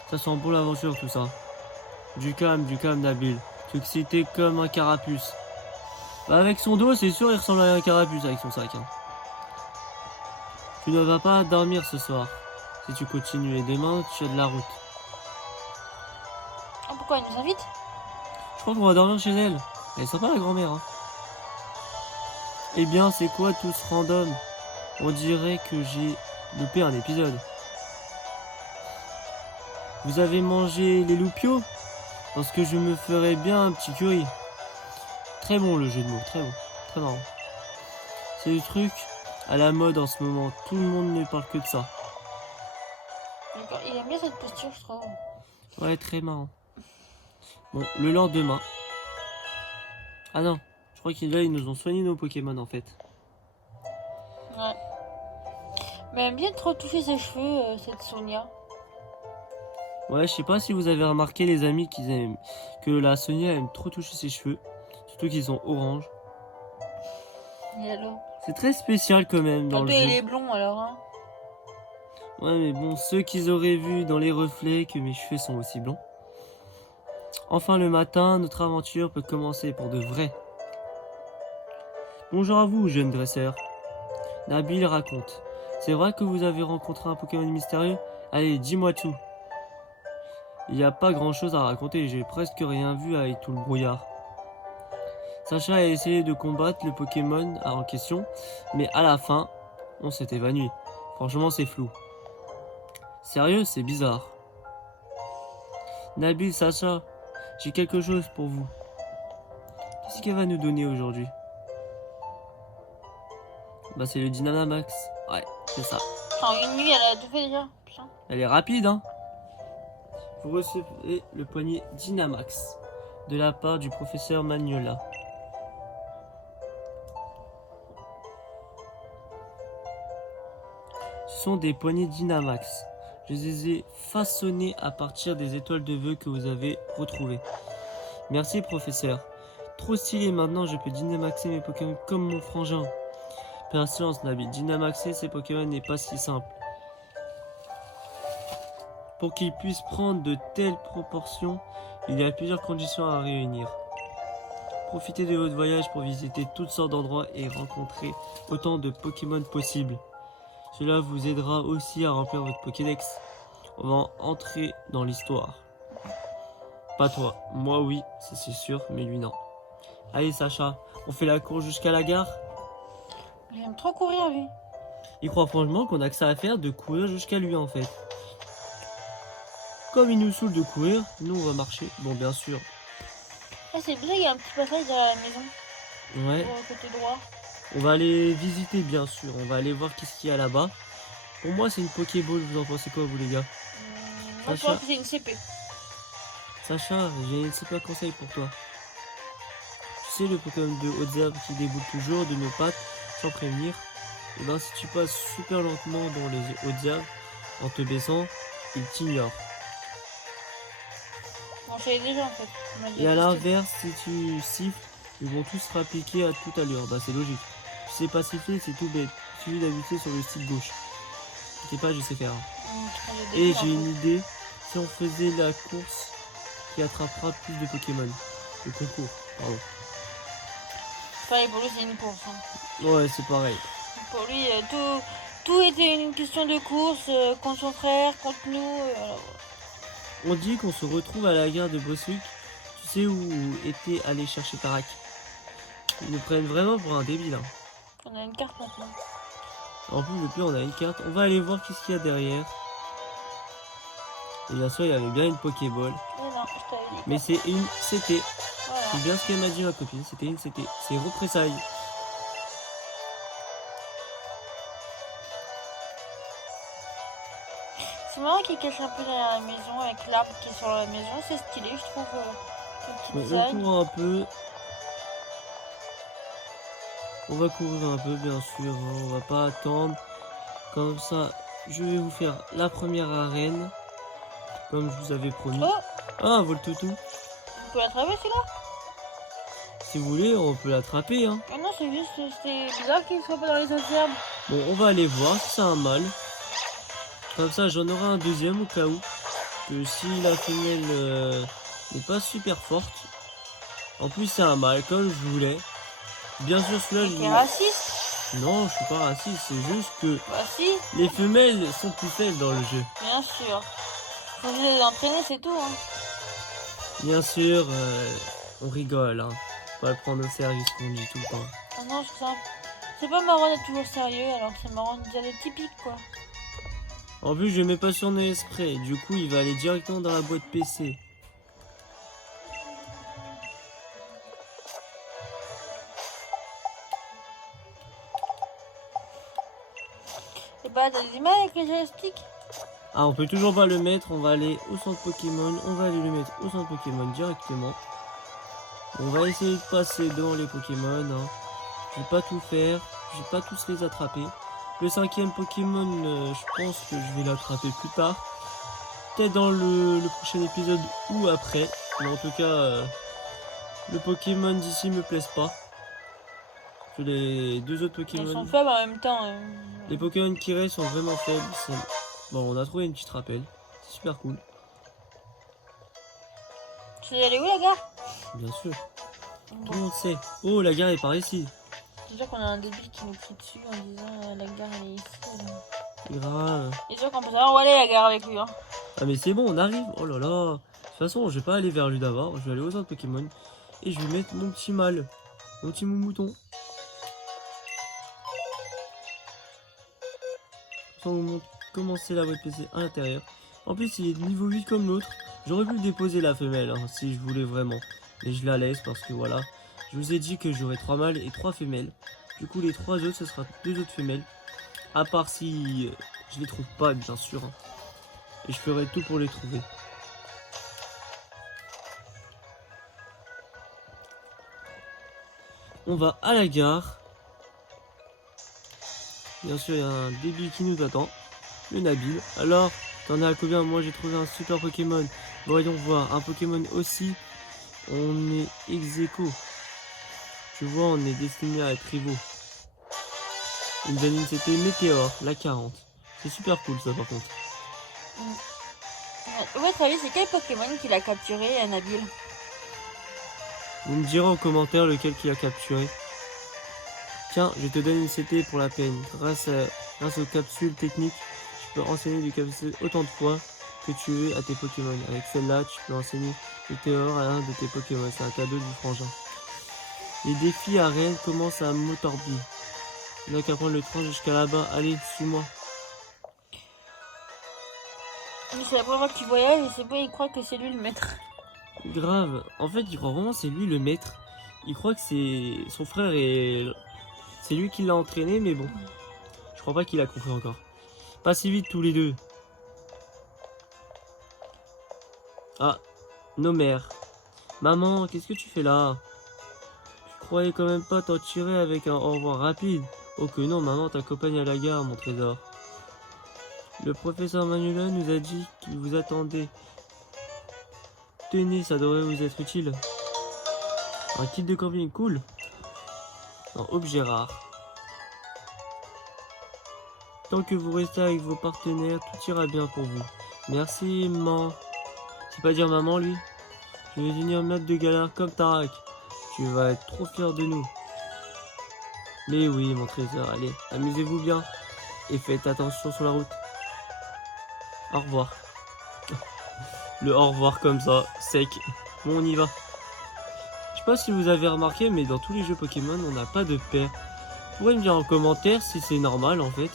Ça sent bon l'aventure tout ça. Du calme Nabil. Tu es excité comme un carapuce. Bah avec son dos, c'est sûr il ressemble à un carapuce avec son sac. Hein. Tu ne vas pas dormir ce soir. Si tu continues et demain, tu as de la route. Oh, pourquoi il nous invite? Je crois qu'on va dormir chez elle. Elle est sympa la grand-mère. Hein. Eh bien, c'est quoi tout ce random? On dirait que j'ai loupé un épisode. Vous avez mangé les loupiaux? Parce que je me ferais bien un petit curry. Très bon le jeu de mots, très bon, très marrant. C'est le truc à la mode en ce moment, tout le monde ne parle que de ça. D'accord, il aime bien cette posture, je trouve. Ouais, très marrant. Bon, le lendemain. Ah non, je crois qu'ils là ils nous ont soigné nos Pokémon en fait. Ouais. Mais elle aime bien trop toucher ses cheveux, cette Sonia. Ouais, je sais pas si vous avez remarqué les amis que la Sonia aime trop toucher ses cheveux. Surtout qu'ils sont orange. Yellow. C'est très spécial quand même dans le jeu. Il est blond alors, hein. Ouais, mais bon, ceux qu'ils auraient vu dans les reflets que mes cheveux sont aussi blonds. Enfin, le matin, notre aventure peut commencer pour de vrai. Bonjour à vous, jeune dresseur. Nabil raconte. C'est vrai que vous avez rencontré un Pokémon mystérieux? Allez, dis-moi tout. Il n'y a pas grand chose à raconter, j'ai presque rien vu avec tout le brouillard. Sacha a essayé de combattre le Pokémon en question, mais à la fin, on s'est évanoui. Franchement, c'est flou. Sérieux, c'est bizarre. Nabil, Sacha, j'ai quelque chose pour vous. Qu'est-ce qu'elle va nous donner aujourd'hui? Bah c'est le Dynamax. Ouais, c'est ça. En une nuit, elle a tout fait déjà. Putain. Elle est rapide, hein. Vous recevez le poignet Dynamax de la part du professeur Magnola. Ce sont des poignées Dynamax. Je les ai façonnés à partir des étoiles de vœux que vous avez retrouvées. Merci professeur. Trop stylé, maintenant je peux Dynamaxer mes Pokémon comme mon frangin. Patience Nabil, Dynamaxer ces Pokémon n'est pas si simple. Pour qu'ils puissent prendre de telles proportions, il y a plusieurs conditions à réunir. Profitez de votre voyage pour visiter toutes sortes d'endroits et rencontrer autant de Pokémon possible. Cela vous aidera aussi à remplir votre Pokédex. On va entrer dans l'histoire. Pas toi, moi oui, ça c'est sûr, mais lui non. Allez Sacha, on fait la course jusqu'à la gare. J'aime trop courir, lui. Il croit franchement qu'on a que ça à faire de courir jusqu'à lui en fait. Comme il nous saoule de courir, nous on va marcher. Bon bien sûr. Ah, c'est bizarre, il y a un petit passage derrière la maison, Ouais. côté droit. On va aller visiter bien sûr. On va aller voir qu'est-ce qu'il y a là-bas. Pour moi c'est une Pokéball, vous en pensez quoi vous les gars? Moi, je pense que c'est une CP. Sacha, j'ai un super conseil pour toi. Tu sais le Pokémon de hautes herbes qui déboule toujours de nos pattes sans prévenir? Et ben si tu passes super lentement dans les hautes herbes en te baissant, il t'ignore. On savait déjà en fait. On m'a dit Et à la piste. l'inverse, si tu siffles, ils vont tous se rappliquer à toute allure. Bah c'est logique. Tu sais pas siffler, c'est tout bête. Il suffit d'habiter sur le stick gauche. Je sais pas, je sais faire. On Et débile, j'ai un une idée. Si on faisait la course qui attrapera plus de Pokémon. Le concours, pardon. peu. Pareil, pour lui, c'est une course. Hein. Ouais, c'est pareil. Pour lui, tout était une question de course contre son frère, contre nous. On dit qu'on se retrouve à la gare de Boswick. Tu sais où était allé chercher Tarak. Ils nous prennent vraiment pour un débile. Hein. On a une carte maintenant. En plus, depuis, on a une carte. On va aller voir qu'est-ce qu'il y a derrière. Et bien sûr, il y avait bien une Pokéball. Mais non, je t'avais dit. Mais c'est une CT. Voilà. C'est bien ce qu'elle m'a dit ma copine. C'était une CT. C'est représailles. C'est marrant qu'il cache un peu derrière la maison avec l'arbre qui est sur la maison. C'est stylé, je trouve. Ce petit On design. court un peu. On va courir un peu, bien sûr. On va pas attendre. Comme ça, je vais vous faire la première arène. Comme je vous avais promis. Oh, Ah, un Voltoutou. on peut l'attraper celui-là? Si vous voulez, on peut l'attraper. Hein. Ah non, c'est juste, c'est bizarre qu'il ne soit pas dans les autres herbes. Bon, on va aller voir si c'est un mâle. Comme ça, j'en aurai un deuxième au cas où. Que si la femelle n'est pas super forte. En plus, c'est un mâle, comme je voulais. Bien sûr, celui-là, T'es raciste? Non, je suis pas raciste. C'est juste que Bah si, les femelles sont plus faibles dans le jeu. bien sûr. Faut juste les entraîner, c'est tout. Hein. Bien sûr, on rigole. Hein. Faut pas le prendre au sérieux ce qu'on dit tout le temps. Ah non, c'est pas marrant d'être toujours sérieux, alors que c'est marrant de dire des typiques, quoi. En plus, je mets pas sur nos spray. Du coup, il va aller directement dans la boîte PC. Et bah, t'as du mal avec les joysticks? Ah, on peut toujours pas le mettre. On va aller au centre Pokémon. On va aller le mettre au centre Pokémon directement. On va essayer de passer devant les Pokémon. Hein. Je vais pas tout faire. Je vais pas tous les attraper. Le cinquième Pokémon, je pense que je vais l'attraper plus tard. Peut-être dans le prochain épisode ou après. Mais en tout cas, le Pokémon d'ici me plaise pas. Que les deux autres Ils Pokémon. sont faibles en même temps. Les Pokémon qui restent sont vraiment faibles. Bon, on a trouvé une petite rappel. C'est super cool. Tu sais aller où, la gare? Bien sûr. Tout Bon, le monde sait. Oh, la gare est par ici. c'est sûr qu'on a un débile qui nous crie dessus en disant la gare elle est ici. C'est grave. C'est sûr qu'on peut savoir où aller la gare avec lui. Hein. Ah, mais c'est bon, on arrive. Oh là là. De toute façon, je vais pas aller vers lui d'abord. Je vais aller aux autres Pokémon. Et je vais mettre mon petit mâle. Mon petit mouton. Sans vous montrer comment c'est la boîte PC à l'intérieur. En plus, il est de niveau 8 comme l'autre. J'aurais pu le déposer la femelle hein, si je voulais vraiment. Mais je la laisse parce que voilà. Je vous ai dit que j'aurais 3 mâles et 3 femelles. Du coup, les 3 autres, ce sera 2 autres femelles. À part si je les trouve pas, bien sûr. Hein. Et je ferai tout pour les trouver. On va à la gare. Bien sûr, il y a un débile qui nous attend. Le Nabil. Alors, t'en as à combien? Moi, j'ai trouvé un super Pokémon. Voyons voir. Un Pokémon aussi. On est ex-aequo. Tu vois, on est destiné à être rivaux. Une donne c'était Météore, la 40. C'est super cool ça par contre. Ouais, votre avis, c'est quel Pokémon qu'il a capturé, Nabil? Vous me direz en commentaire lequel qui a capturé. Tiens, je te donne une CT pour la peine. Grâce aux capsules techniques, tu peux enseigner des capsules autant de fois que tu veux à tes Pokémon. Avec celle-là, tu peux enseigner le terreur à un de tes Pokémon. C'est un cadeau du frangin. Les défis arènes commencent à Motorby. On n'a qu'à prendre le train jusqu'à là-bas. Allez, suis-moi. Mais c'est la première fois qu'il voyage et c'est pas, il croit que c'est lui le maître. Grave. En fait, il croit vraiment que c'est lui le maître. Il croit que c'est son frère et c'est lui qui l'a entraîné, mais bon. Je crois pas qu'il a compris encore. Pas si vite tous les deux. Ah, nos mères. Maman, qu'est-ce que tu fais là? Je croyais quand même pas t'en tirer avec un au revoir rapide. Oh que non, maman t'accompagne à la gare, mon trésor. Le professeur Manuela nous a dit qu'il vous attendait. Tenez, ça devrait vous être utile. Un kit de camping, cool. Un objet rare. Tant que vous restez avec vos partenaires, tout ira bien pour vous. Merci, maman. C'est pas dire maman, lui. Je vais devenir maître de galère comme Tarak. Tu vas être trop fier de nous. Mais oui, mon trésor, allez, amusez-vous bien. Et faites attention sur la route. Au revoir. Le au revoir comme ça, sec. Bon, on y va. Je sais pas si vous avez remarqué, mais dans tous les jeux Pokémon, on n'a pas de père. Vous pourrez me dire en commentaire si c'est normal en fait.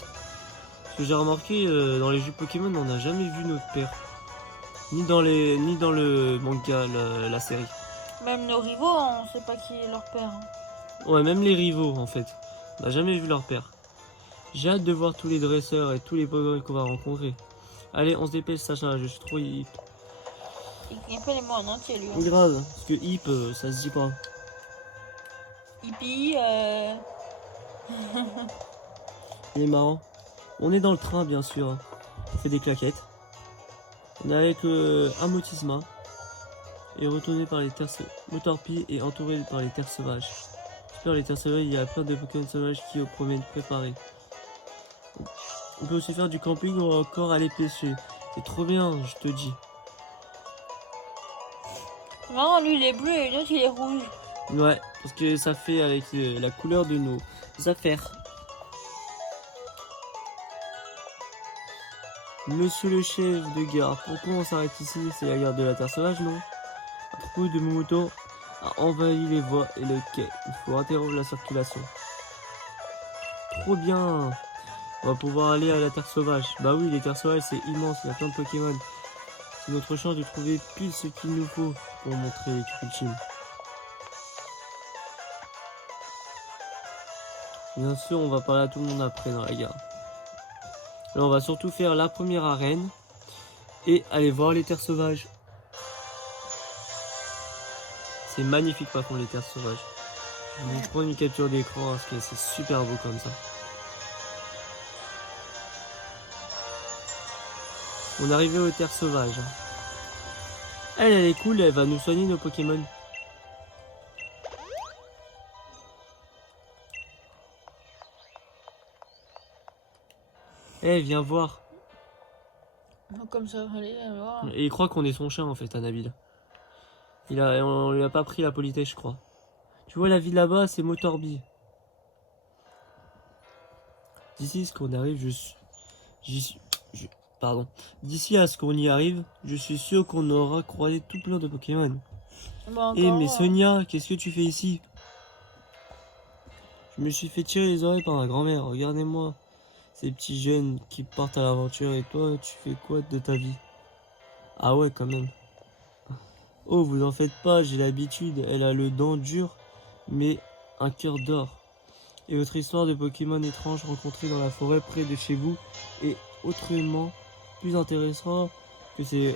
Parce que j'ai remarqué dans les jeux Pokémon, on n'a jamais vu notre père. Ni dans le manga, la série. Même nos rivaux, on sait pas qui est leur père. Ouais, même les rivaux en fait. On n'a jamais vu leur père. J'ai hâte de voir tous les dresseurs et tous les Pokémon qu'on va rencontrer. Allez, on se dépêche, Sacha, je suis trop hip. Il fait les mots en entier, lui. Grave, parce que hip, ça se dit pas. Hippie, Il est marrant. On est dans le train, bien sûr. On fait des claquettes. On est avec Amotisma. Et retourné par les terres Motorpi et entouré par les terres sauvages. Super, les terres sauvages, il y a plein de Pokémon sauvages qui au promènent préparés. On peut aussi faire du camping ou encore aller pêcher. C'est trop bien, je te dis. non, lui il est bleu et l'autre il est rouge. Ouais, parce que ça fait avec la couleur de nos affaires. Monsieur le chef de gare, pourquoi on s'arrête ici? C'est la gare de la Terre Sauvage, non? À propos de Momoto a envahi les voies et le quai. Il faut interrompre la circulation. Trop bien! On va pouvoir aller à la Terre Sauvage. Bah oui, les Terres Sauvages, c'est immense, il y a plein de Pokémon. C'est notre chance de trouver pile ce qu'il nous faut pour montrer l'équipe ultime. Bien sûr, on va parler à tout le monde après dans la gare. Là, on va surtout faire la première arène et aller voir les terres sauvages. C'est magnifique par contre les terres sauvages. Je vais vous prendre une capture d'écran parce que c'est super beau comme ça. On est arrivé aux terres sauvages. Elle est cool, elle va nous soigner nos Pokémon. Eh, viens voir. Comme ça, allez, voir. Et il croit qu'on est son chat en fait, Anabil. On lui a pas pris la politesse, je crois. Tu vois la ville là-bas, c'est Motorby. D'ici, ce qu'on arrive, pardon. D'ici à ce qu'on y arrive, je suis sûr qu'on aura croisé tout plein de Pokémon. Bon, Eh mais Sonia, qu'est-ce que tu fais ici? Je me suis fait tirer les oreilles par ma grand-mère, regardez-moi. Ces petits jeunes qui partent à l'aventure et toi, tu fais quoi de ta vie? Ah ouais, quand même. Oh, vous en faites pas, j'ai l'habitude. Elle a le dent dur, mais un cœur d'or. Et votre histoire de Pokémon étranges rencontrés dans la forêt près de chez vous est autrement plus intéressant que ces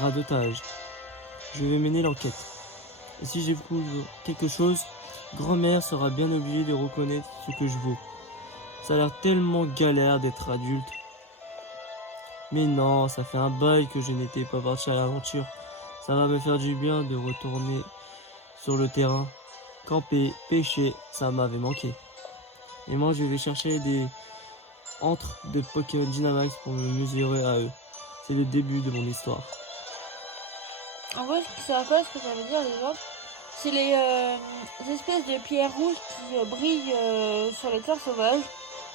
radotages. Je vais mener l'enquête. Et si je découvre quelque chose, grand-mère sera bien obligée de reconnaître ce que je vaux. Ça a l'air tellement galère d'être adulte. Mais non, ça fait un bail que je n'étais pas parti à l'aventure. Ça va me faire du bien de retourner sur le terrain. Camper, pêcher, ça m'avait manqué. Et moi, je vais chercher des antres de Pokémon Dynamax pour me mesurer à eux. C'est le début de mon histoire. En vrai, je sais pas ce que ça veut dire les autres. C'est les espèces de pierres rouges qui brillent sur les terres sauvages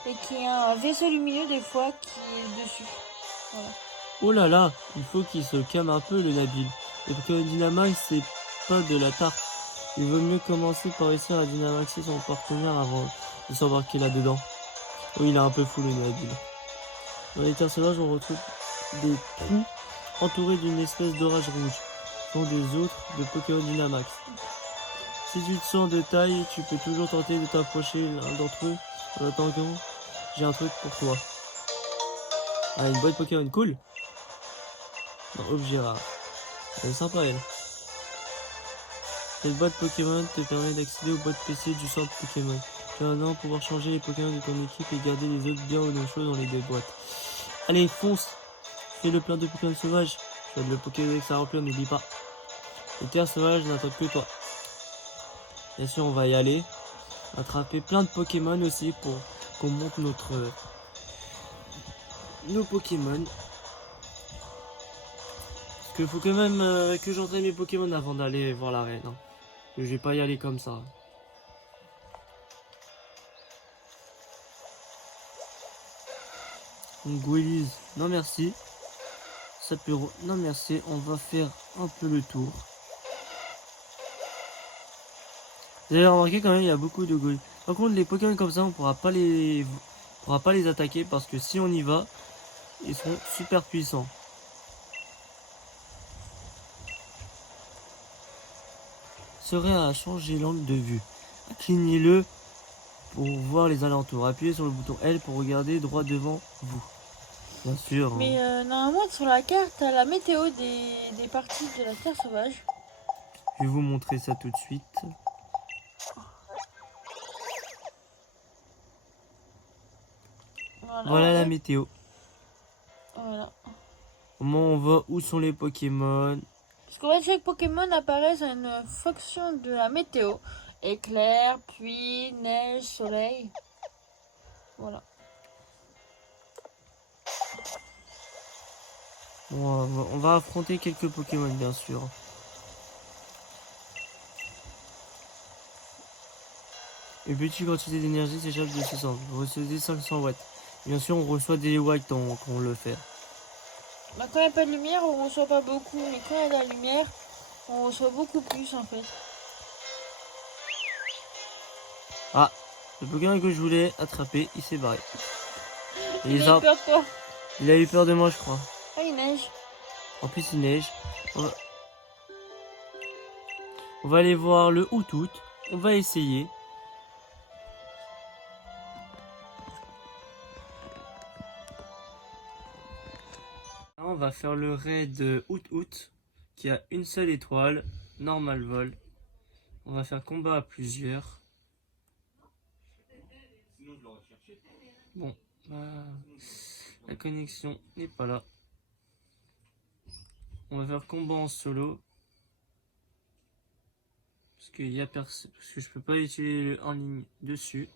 et qui a un vaisseau lumineux des fois qui est dessus. Voilà. Oh là là, il faut qu'il se calme un peu le Nabil. Et parce que Dynamax, c'est pas de la tarte. Il vaut mieux commencer par réussir à Dynamaxer son partenaire avant de s'embarquer là-dedans. Oui, il est un peu fou le Nabil. Dans les terres sauvages, on retrouve des trous entourés d'une espèce d'orage rouge. Ce sont des autres de Pokémon Dynamax. Si tu te sens de taille, tu peux toujours tenter de t'approcher l'un d'entre eux. En attendant, j'ai un truc pour toi. Ah, une boîte Pokémon, cool. Non, objet rare. Elle est sympa, elle. Cette boîte Pokémon te permet d'accéder aux boîtes PC du centre Pokémon. Tu vas maintenant pouvoir changer les Pokémon de ton équipe et garder les autres bien au chaud dans les deux boîtes. Allez, fonce. Fais le plein de Pokémon sauvages. Tu as le Pokédex à remplir, n'oublie pas. Les terres sauvages n'attendent que toi. Bien sûr, on va y aller. Attraper plein de Pokémon aussi pour qu'on monte nos Pokémon. Parce qu'il faut quand même que j'entraîne mes Pokémon avant d'aller voir l'arène. Hein. Je vais pas y aller comme ça. Donc Guélise, non merci. Sapiro, non merci. On va faire un peu le tour. Vous avez remarqué quand même, il y a beaucoup de Guélise. Par contre, les Pokémon comme ça, on pourra pas les attaquer parce que si on y va, ils seront super puissants. Serait à changer l'angle de vue. Clignez-le pour voir les alentours. Appuyez sur le bouton L pour regarder droit devant vous. Bien sûr. Mais normalement sur la carte, t'as la météo des parties de la terre sauvage. Je vais vous montrer ça tout de suite. Voilà la météo. Voilà. Comment on va, où sont les Pokémon. Parce qu'en fait, chaque Pokémon apparaît à une fonction de la météo. Éclair, pluie, neige, soleil. Voilà. Bon, on va affronter quelques Pokémon, bien sûr. Une petite quantité d'énergie s'échappe de ce centre. Vous recevez 500 watts. Bien sûr, on reçoit des watts quand on le fait. Bah, quand il n'y a pas de lumière, on reçoit pas beaucoup. Mais quand il y a de la lumière, on reçoit beaucoup plus en fait. Ah, le Pokémon que je voulais attraper, il s'est barré. Il a eu peur de toi. Il a eu peur de moi, je crois. Ah, il neige. En plus, il neige. On va aller voir le Houtout. On va essayer. Là, on va faire le raid Houtout qui a une seule étoile, normal vol. On va faire combat à plusieurs. Bon, la connexion n'est pas là. On va faire combat en solo. Parce que je peux pas utiliser en ligne dessus.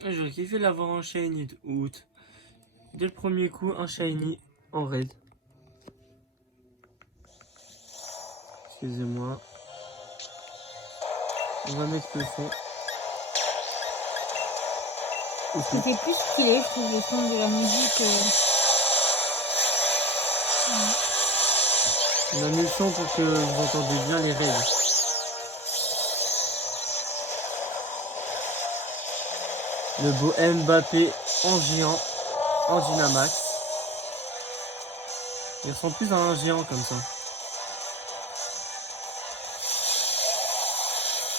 J'aurais kiffé l'avoir en shiny de août. Dès le premier coup, un shiny en raid. Excusez-moi. On va mettre le son. C'était plus stylé, je trouve, le son de la musique. On a mis le son pour que vous entendiez bien les raids. Le beau Mbappé en géant, en Dynamax. Il ressemble plus à un géant comme ça.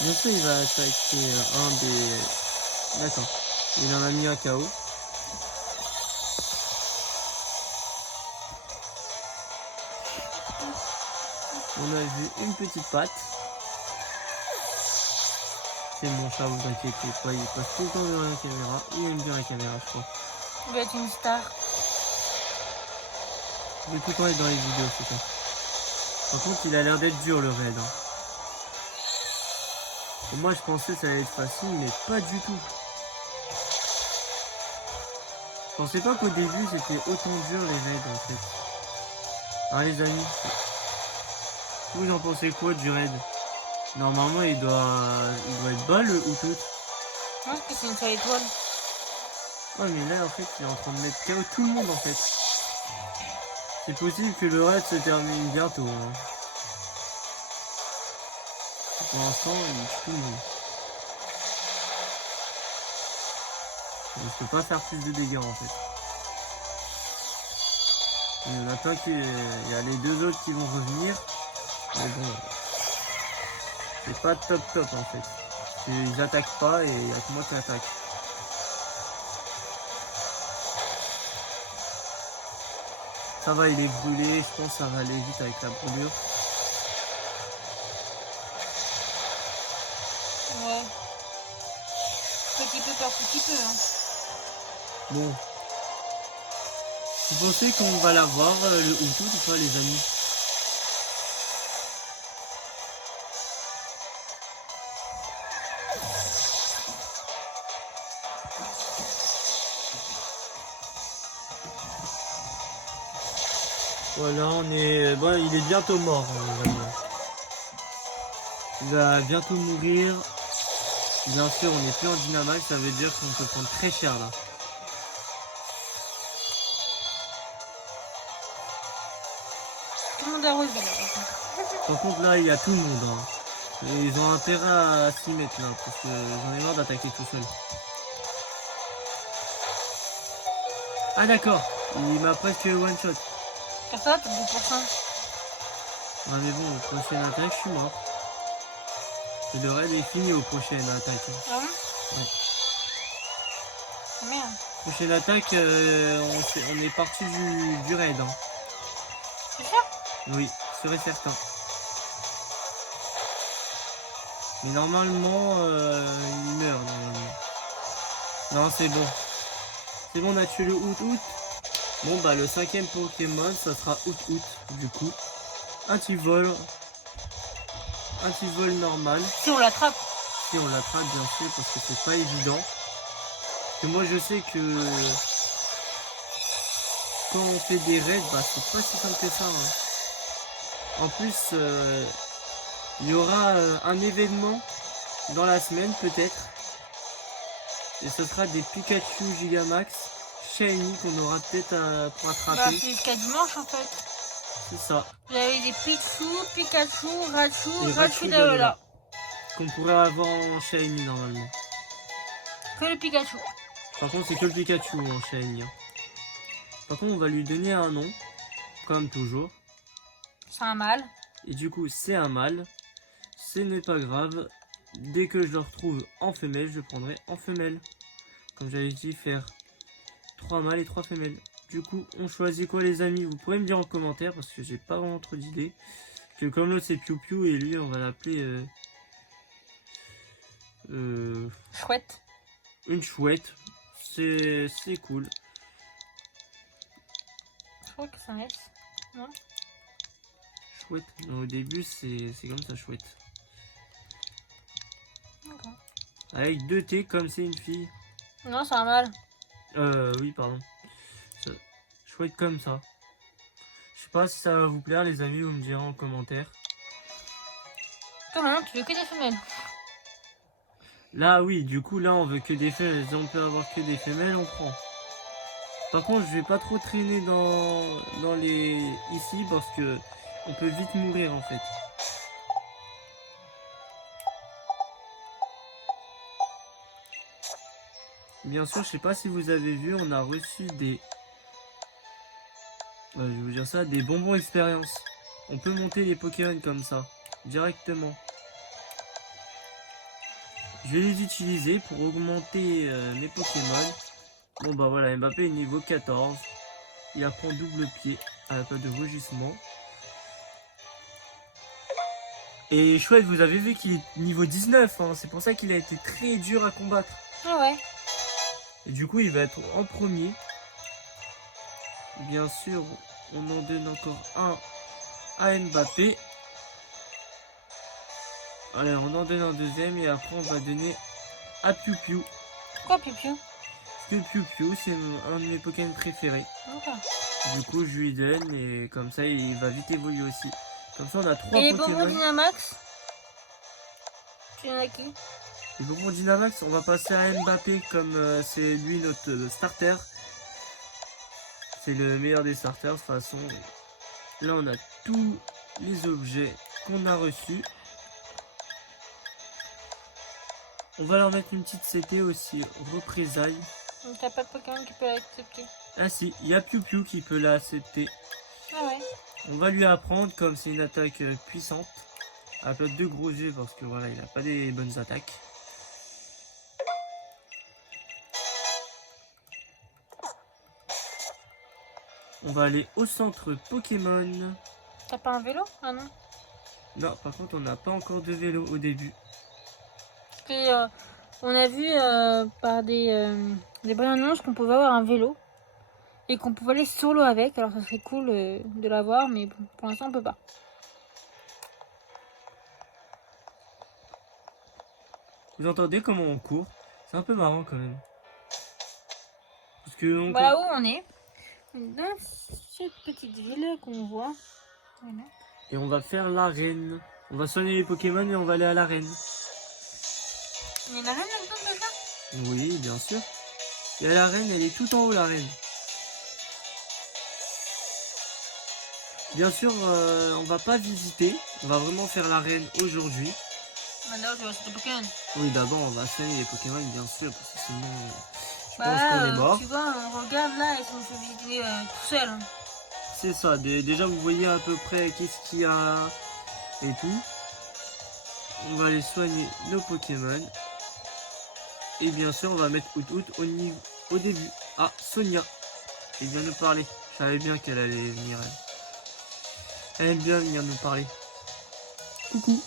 Bien sûr, il va attaquer un des... D'accord. Il en a mis un KO. On a vu une petite patte. C'est mon chat, vous inquiétez pas, il passe tout le temps devant la caméra. Il aime bien la caméra, je crois. Il doit être une star. Il veut tout le temps être dans les vidéos, c'est ça. Par contre, il a l'air d'être dur le raid. Hein. Et moi, je pensais que ça allait être facile, mais pas du tout. Je pensais pas qu'au début, c'était autant dur les raids, en fait. Alors les amis, Vous en pensez quoi du raid? Normalement il doit être bas le Outout. Non, parce que c'est une seule étoile. Oh mais là en fait il est en train de mettre KO tout le monde en fait. C'est possible que le raid se termine bientôt. Hein. Pour l'instant il tue tout le monde. Je peux pas faire plus de dégâts en fait. Il y en a pas qui... Il y a les deux autres qui vont revenir. Mais bon. C'est pas top en fait. Ils attaquent pas et il y a que moi qui attaque. Ça va, il est brûlé. Je pense que ça va aller vite avec la brûlure. Ouais. Petit peu par petit peu, hein. Bon. Vous pensez qu'on va l'avoir, le Outout ou pas, les amis? Voilà, on est... Bon, il est bientôt mort, vraiment. Il va bientôt mourir. Bien sûr, on n'est plus en Dynamax, ça veut dire qu'on peut prendre très cher, là. Tout le monde a relevé, là. Par contre, là, il y a tout le monde. Hein. Et ils ont intérêt à s'y mettre, là, parce que j'en ai marre d'attaquer tout seul. Ah, d'accord. Il m'a presque one-shot. Pour ça, t'as 10%. Ah mais bon, au prochaine attaque, je suis mort. Et le raid est fini aux prochaines attaques. Ah bon? Ouais. Ah merde. Prochaine attaque, on est parti du raid. Hein. C'est sûr? Oui, serait certain. Mais normalement, il meurt normalement. Non, c'est bon. C'est bon, on a tué le Outout. Bon bah le 5ème Pokémon, ça sera Outout du coup. Un petit vol normal. Si on l'attrape. Si on l'attrape bien sûr parce que c'est pas évident. Et moi je sais que quand on fait des raids, bah c'est pas si simple que ça. Hein. En plus, il y aura un événement dans la semaine peut-être. Et ce sera des Pikachu Gigamax Shiny qu'on aura peut-être pour attraper. Bah c'est jusqu'à dimanche en fait. C'est ça. Vous avez des Pichu, Pikachu, Raichu, Et Raichu Daola. Qu'on pourrait avoir en Shiny normalement. Que le Pikachu. Par contre c'est que le Pikachu en Shiny. Hein. Par contre on va lui donner un nom. Comme toujours. C'est un mâle. Et du coup c'est un mâle. Ce n'est pas grave. Dès que je le retrouve en femelle, je le prendrai en femelle. Comme j'avais dit, faire 3 mâles et 3 femelles. Du coup, on choisit quoi les amis? Vous pouvez me dire en commentaire parce que j'ai pas vraiment trop d'idées. Que comme l'autre c'est Piu Piu et lui on va l'appeler Chouette. une chouette. C'est cool. Je crois que c'est un S. Non? Chouette. Non, au début c'est comme ça chouette. Okay. Avec 2 T comme c'est une fille. Non, c'est un mâle. Oui pardon. Ça, chouette comme ça. Je sais pas si ça va vous plaire les amis, vous me direz en commentaire. Comment tu veux que des femelles? Là oui, du coup là on veut que des femelles. Si on peut avoir que des femelles, on prend. Par contre je vais pas trop traîner dans les ici parce que on peut vite mourir en fait. Bien sûr, je sais pas si vous avez vu, on a reçu des... je vais vous dire ça, des bonbons expérience. On peut monter les Pokémon comme ça, directement. Je vais les utiliser pour augmenter mes Pokémon. Bon bah voilà, Mbappé est niveau 14. Il apprend double pied, pas de rugissement. Et chouette, vous avez vu qu'il est niveau 19, hein, c'est pour ça qu'il a été très dur à combattre. Ah ouais. Et du coup, il va être en premier. Bien sûr, on en donne encore un à Mbappé. Allez, on en donne un deuxième et après on va donner à Piu Piu. Pourquoi Piu Piu? Parce que Piu Piu, c'est un de mes Pokémon préférés. Okay. Du coup, je lui donne et comme ça, il va vite évoluer aussi. Comme ça, on a 3 Et les bonbons Pokémon. Dynamax, tu en as qui? Les bonbons Dynamax, on va passer à Mbappé comme c'est lui notre starter. C'est le meilleur des starters de toute façon. Là, on a tous les objets qu'on a reçus. On va leur mettre une petite CT aussi, représailles. Donc t'as pas de Pokémon qui peut l'accepter. Ah si, il y a Piu Piu qui peut l'accepter. Ah ouais. On va lui apprendre comme c'est une attaque puissante. À plat de gros yeux parce que voilà, il n'a pas des bonnes attaques. On va aller au centre Pokémon. T'as pas un vélo? Ah non. Non, par contre, on n'a pas encore de vélo au début. Et on a vu par des bonnes annonces qu'on pouvait avoir un vélo et qu'on pouvait aller solo avec. Alors ça serait cool de l'avoir, mais bon, pour l'instant on peut pas. Vous entendez comment on court? C'est un peu marrant quand même. Parce que on Voilà où on est. Dans cette petite ville qu'on voit. Voilà. Et on va faire l'arène. On va soigner les Pokémon et on va aller à l'arène. Il y a une arène là-dedans déjà? Oui, bien sûr. Et l'arène, elle est tout en haut, l'arène. Bien sûr, on va pas visiter. On va vraiment faire l'arène aujourd'hui. Maintenant tu vas sur tes Pokémon. Oui, d'abord, on va soigner les Pokémon, bien sûr, parce que sinon, je pense Bah, qu'on est mort. tu vois, on regarde là et ça nous fait visiter tout seul. Hein. C'est ça. Déjà, vous voyez à peu près qu'est-ce qu'il y a et tout. On va aller soigner nos Pokémon. Et bien sûr, on va mettre Out au début. Ah, Sonia. Elle vient nous parler. Je savais bien qu'elle allait venir. Elle aime bien venir nous parler. Coucou.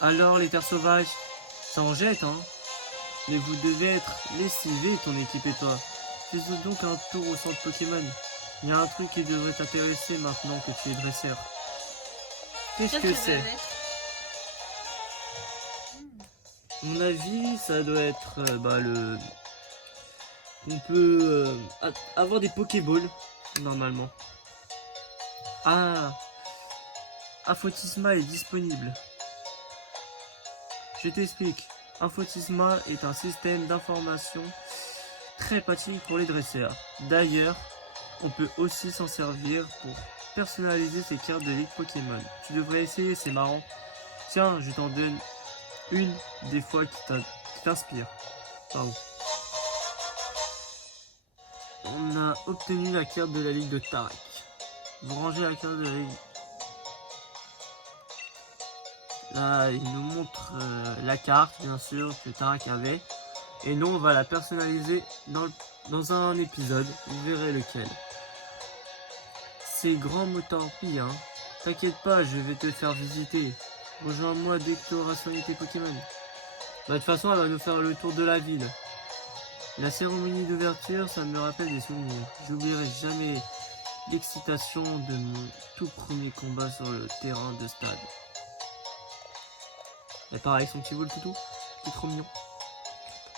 Alors, les terres sauvages, ça en jette, hein. Mais vous devez être lessivés, ton équipe et toi. Fais donc un tour au centre Pokémon. Il y a un truc qui devrait t'intéresser maintenant que tu es dresseur. Qu'est-ce que c'est? À mon avis, ça doit être le... On peut avoir des Pokéballs, normalement. Ah, Infotisma est disponible. Je t'explique. Infotisma est un système d'information très pratique pour les dresseurs. D'ailleurs, on peut aussi s'en servir pour personnaliser ses cartes de ligue Pokémon. Tu devrais essayer, c'est marrant. Tiens, je t'en donne une des fois qui t'inspire. Pardon. On a obtenu la carte de la ligue de Tarak. Vous rangez la carte de la ligue. Là, il nous montre la carte, bien sûr, que Tarak avait. Et nous, on va la personnaliser dans un épisode. Vous verrez lequel. C'est grand Motorpi, hein. T'inquiète pas, je vais te faire visiter. Rejoins-moi dès que tu auras soigné tes Pokémon. Bah, de toute façon, elle va nous faire le tour de la ville. La cérémonie d'ouverture, ça me rappelle des souvenirs. J'oublierai jamais l'excitation de mon tout premier combat sur le terrain de stade. Et pareil, son petit vol toutou, c'est trop mignon.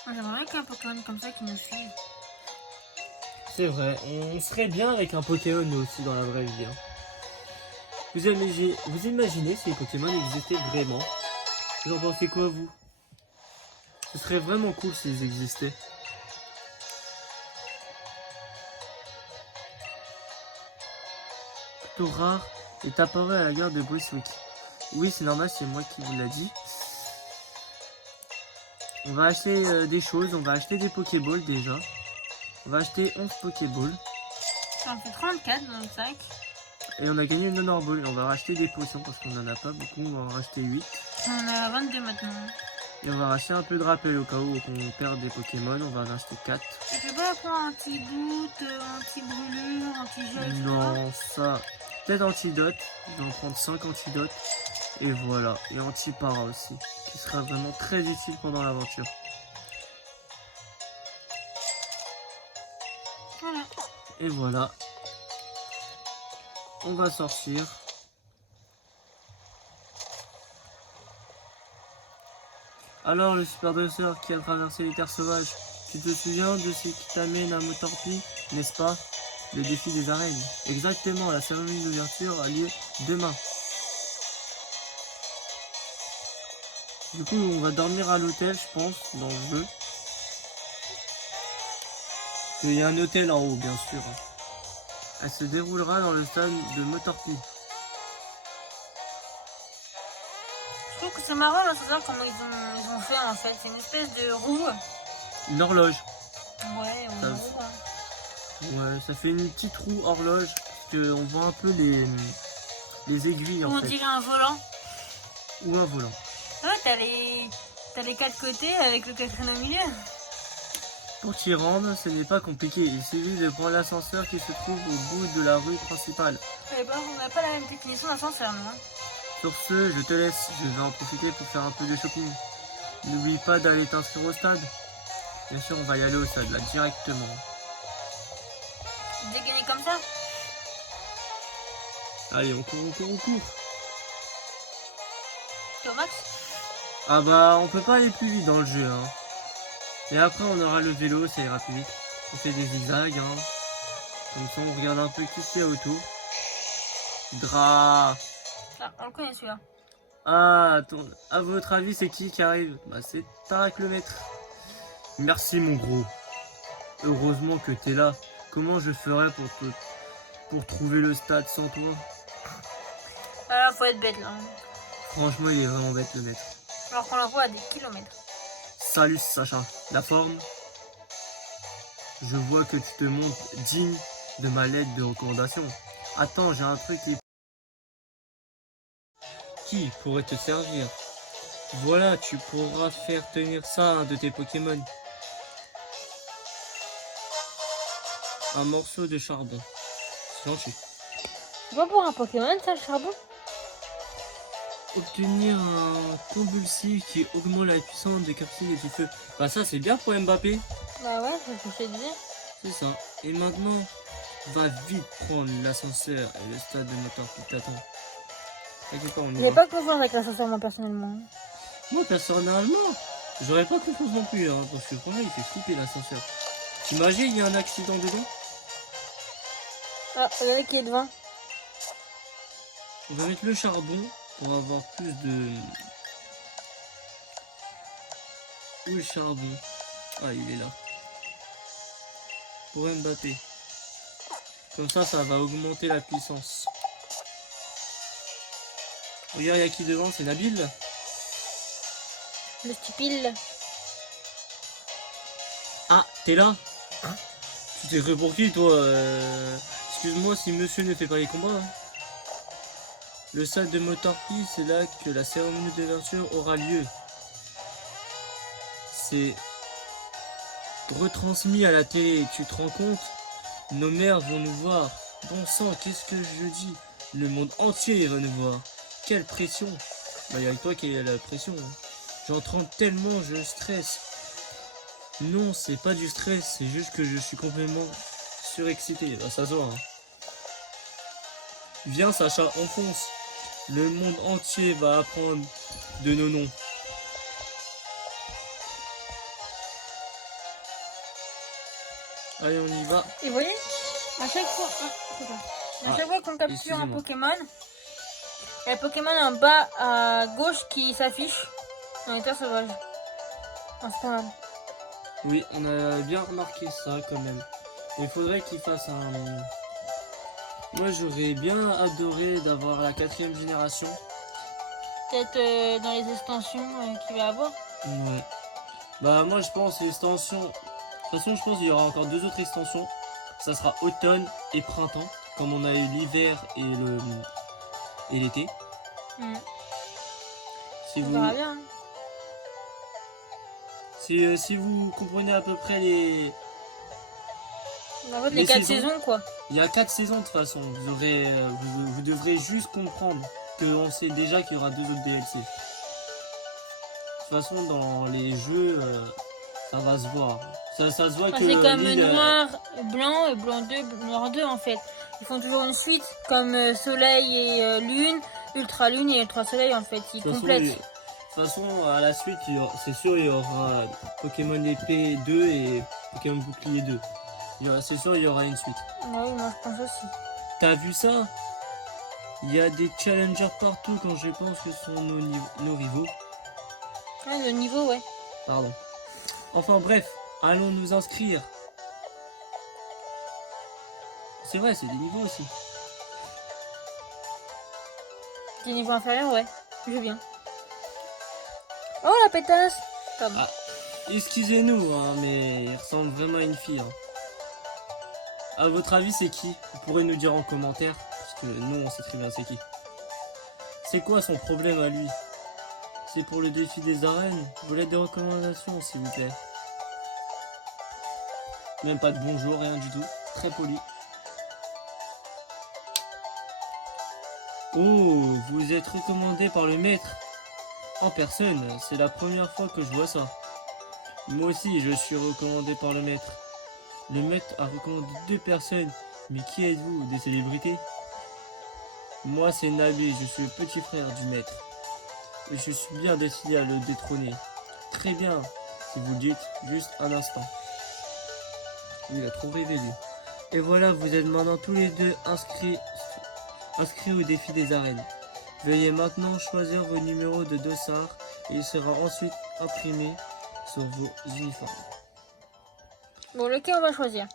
J'aimerais qu'un Pokémon comme ça qui nous suive. C'est vrai, on serait bien avec un Pokémon nous aussi dans la vraie vie. Hein. Vous imaginez si les Pokémon existaient vraiment? Vous en pensez quoi, vous? Ce serait vraiment cool s'ils existaient. Plutôt rare est apparu à la gare de Brunswick. Oui, c'est normal, c'est moi qui vous l'a dit. On va acheter des choses, on va acheter des Pokéballs déjà. On va acheter 11 Pokéballs. Ça en fait 34 dans le sac. Et on a gagné une Honor Ball. On va racheter des potions parce qu'on en a pas beaucoup. On va en racheter 8. On a 22 maintenant. Et on va racheter un peu de rappel au cas où on perd des Pokémon. On va en acheter 4. Tu peux pas prendre anti-goutte, anti-brûlure, anti-gel, etc. Non, ça. Peut-être antidote. Je vais en prendre 5 antidotes. Et voilà. Et anti-para aussi. Qui sera vraiment très utile pendant l'aventure. Voilà. Et voilà. On va sortir. Alors le super dresseur qui a traversé les terres sauvages, Tu te souviens de ce qui t'amène à Motorpi, n'est-ce pas? Le défi des arènes. Exactement, la cérémonie d'ouverture a lieu demain. Du coup, on va dormir à l'hôtel, je pense, dans le jeu. Il y a un hôtel en haut, bien sûr. Elle se déroulera dans le stade de Motorpi. Je trouve que c'est marrant l'ascenseur, comment ils ont fait en fait. C'est une espèce de roue. Une horloge. Ouais, on Ça- roue. Hein. Ouais, ça fait une petite roue horloge, parce qu'on voit un peu les aiguilles Ou en on fait. dirait un volant. Ou un volant. Ouais, t'as les quatre côtés avec le quatrième au milieu. Pour t'y rendre, ce n'est pas compliqué. Il suffit de prendre l'ascenseur qui se trouve au bout de la rue principale. Eh ben, on n'a pas la même définition d'ascenseur, nous. Hein. Sur ce, je te laisse. Je vais en profiter pour faire un peu de shopping. N'oublie pas d'aller t'inscrire au stade. Bien sûr, on va y aller au stade, là, directement. Dégainer comme ça. Allez, on court, on court, on court. T'es au max. Ah bah, on peut pas aller plus vite dans le jeu, hein. Et après, on aura le vélo, ça ira plus vite. On fait des zigzags, hein. Comme ça, on regarde un peu qui c'est autour. Dra. Ah, on le connaît celui-là. Ah, à votre avis, c'est qui arrive? Bah, c'est Tarak le maître. Merci, mon gros. Heureusement que t'es là. Comment je ferais pour trouver le stade sans toi? Ah là, faut être bête là. Hein. Franchement, il est vraiment bête, le maître. Alors qu'on l'envoie à des kilomètres. Salut, Sacha. La forme? Je vois que tu te montres digne de ma lettre de recommandation. Attends, j'ai un truc qui pourrait te servir. Voilà, tu pourras faire tenir ça à un de tes Pokémon. Un morceau de charbon. C'est gentil. C'est pas pour un Pokémon ça, le charbon? Obtenir un convulsif qui augmente la puissance des capsules et du feu. Bah ça c'est bien pour Mbappé. Bah ouais, c'est ce que je te disais. C'est ça. Et maintenant, va vite prendre l'ascenseur et le stade de moteur qui t'attend. T'inquiète pas, on y J'ai va. pas confiance avec l'ascenseur moi personnellement. Moi personnellement, j'aurais pas confiance non plus, hein, parce que franchement il fait flipper l'ascenseur. T'imagines, il y a un accident dedans? Ah, regardez qui est devant. On va mettre le charbon pour avoir plus de... Où est le charbon? Ah, il est là. Pour Mbappé. Comme ça va augmenter la puissance. Regarde, il y a qui devant? C'est Nabil? Le stupide. Ah, t'es là? Tu t'es cru pour qui, toi? Excuse-moi si monsieur ne fait pas les combats. Hein. Le stade de Motorpi, c'est là que la cérémonie d'ouverture aura lieu. C'est retransmis à la télé, tu te rends compte? Nos mères vont nous voir. Bon sang, qu'est-ce que je dis? Le monde entier va nous voir. Quelle pression! Bah, y'a que toi qui as la pression. Hein. J'en tremble tellement, je stresse. Non, c'est pas du stress, c'est juste que je suis complètement surexcité. Bah, ça se voit. Hein. Viens, Sacha, on fonce. Le monde entier va apprendre de nos noms. Allez, on y va. Et vous voyez, à chaque fois, à chaque fois qu'on capture un Pokémon, il y a le Pokémon en bas à gauche qui s'affiche dans les terres sauvages. Ah, c'est pas mal. Oui, on a bien remarqué ça quand même. Il faudrait qu'il fasse un... Moi, j'aurais bien adoré d'avoir la 4e génération. Peut-être dans les extensions qu'il va avoir. Ouais. Bah, moi, je pense l'extension... De toute façon, je pense qu'il y aura encore 2 autres extensions. Ça sera automne et printemps, comme on a eu l'hiver et l'été. Si On vous... verra bien. Hein. Si vous comprenez à peu près les... En fait, les 4 saisons, quoi. Il y a 4 saisons de toute façon. Vous devrez juste comprendre qu'on sait déjà qu'il y aura 2 autres DLC. De toute façon, dans les jeux, ça va se voir. Ça se voit que... C'est comme noir, blanc, et blanc 2, noir 2 en fait. Ils font toujours une suite comme soleil et lune, ultra lune et ultra soleil en fait. Ils complètent. De toute toute façon, à la suite, c'est sûr, il y aura Pokémon épée 2 et Pokémon bouclier 2. C'est sûr, il y aura une suite. Oui, moi je pense aussi. T'as vu ça? Il y a des challengers partout quand je pense que ce sont nos rivaux. Ouais, le niveau, ouais. Pardon. Enfin bref, allons nous inscrire. C'est vrai, c'est des niveaux aussi. Des niveaux inférieurs, ouais. Je veux bien. Oh la pétasse! Pardon. Ah, excusez-nous, hein, mais il ressemble vraiment à une fille. Hein. À votre avis, c'est qui? Vous pourrez nous dire en commentaire, parce que nous, on sait très bien c'est qui. C'est quoi son problème à lui? C'est pour le défi des arènes? Vous voulez des recommandations, s'il vous plaît? Même pas de bonjour, rien du tout. Très poli. Oh, vous êtes recommandé par le maître? En personne, c'est la première fois que je vois ça. Moi aussi, je suis recommandé par le maître. Le maître a recommandé 2 personnes. Mais qui êtes-vous? Des célébrités? Moi, c'est Nabi, je suis le petit frère du maître. Et je suis bien décidé à le détrôner. Très bien, si vous le dites, juste un instant. Oui, il a trop rêvé, lui. Et voilà, vous êtes maintenant tous les deux inscrits au défi des arènes. Veuillez maintenant choisir vos numéros de dossard et il sera ensuite imprimé sur vos uniformes. Bon, lequel on va choisir?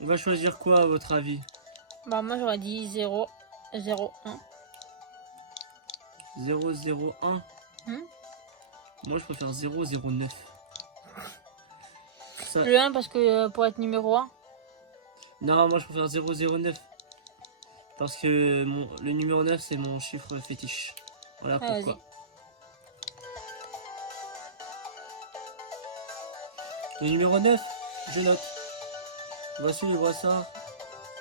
On va choisir quoi à votre avis? Bah, moi j'aurais dit 0, 0, 1. 001. Moi je préfère 009. Ça... Le 1 parce que pour être numéro 1. Non, moi je préfère 009. Parce que le numéro 9 c'est mon chiffre fétiche. Voilà pourquoi. Le numéro 9, je note. Voici le brassard.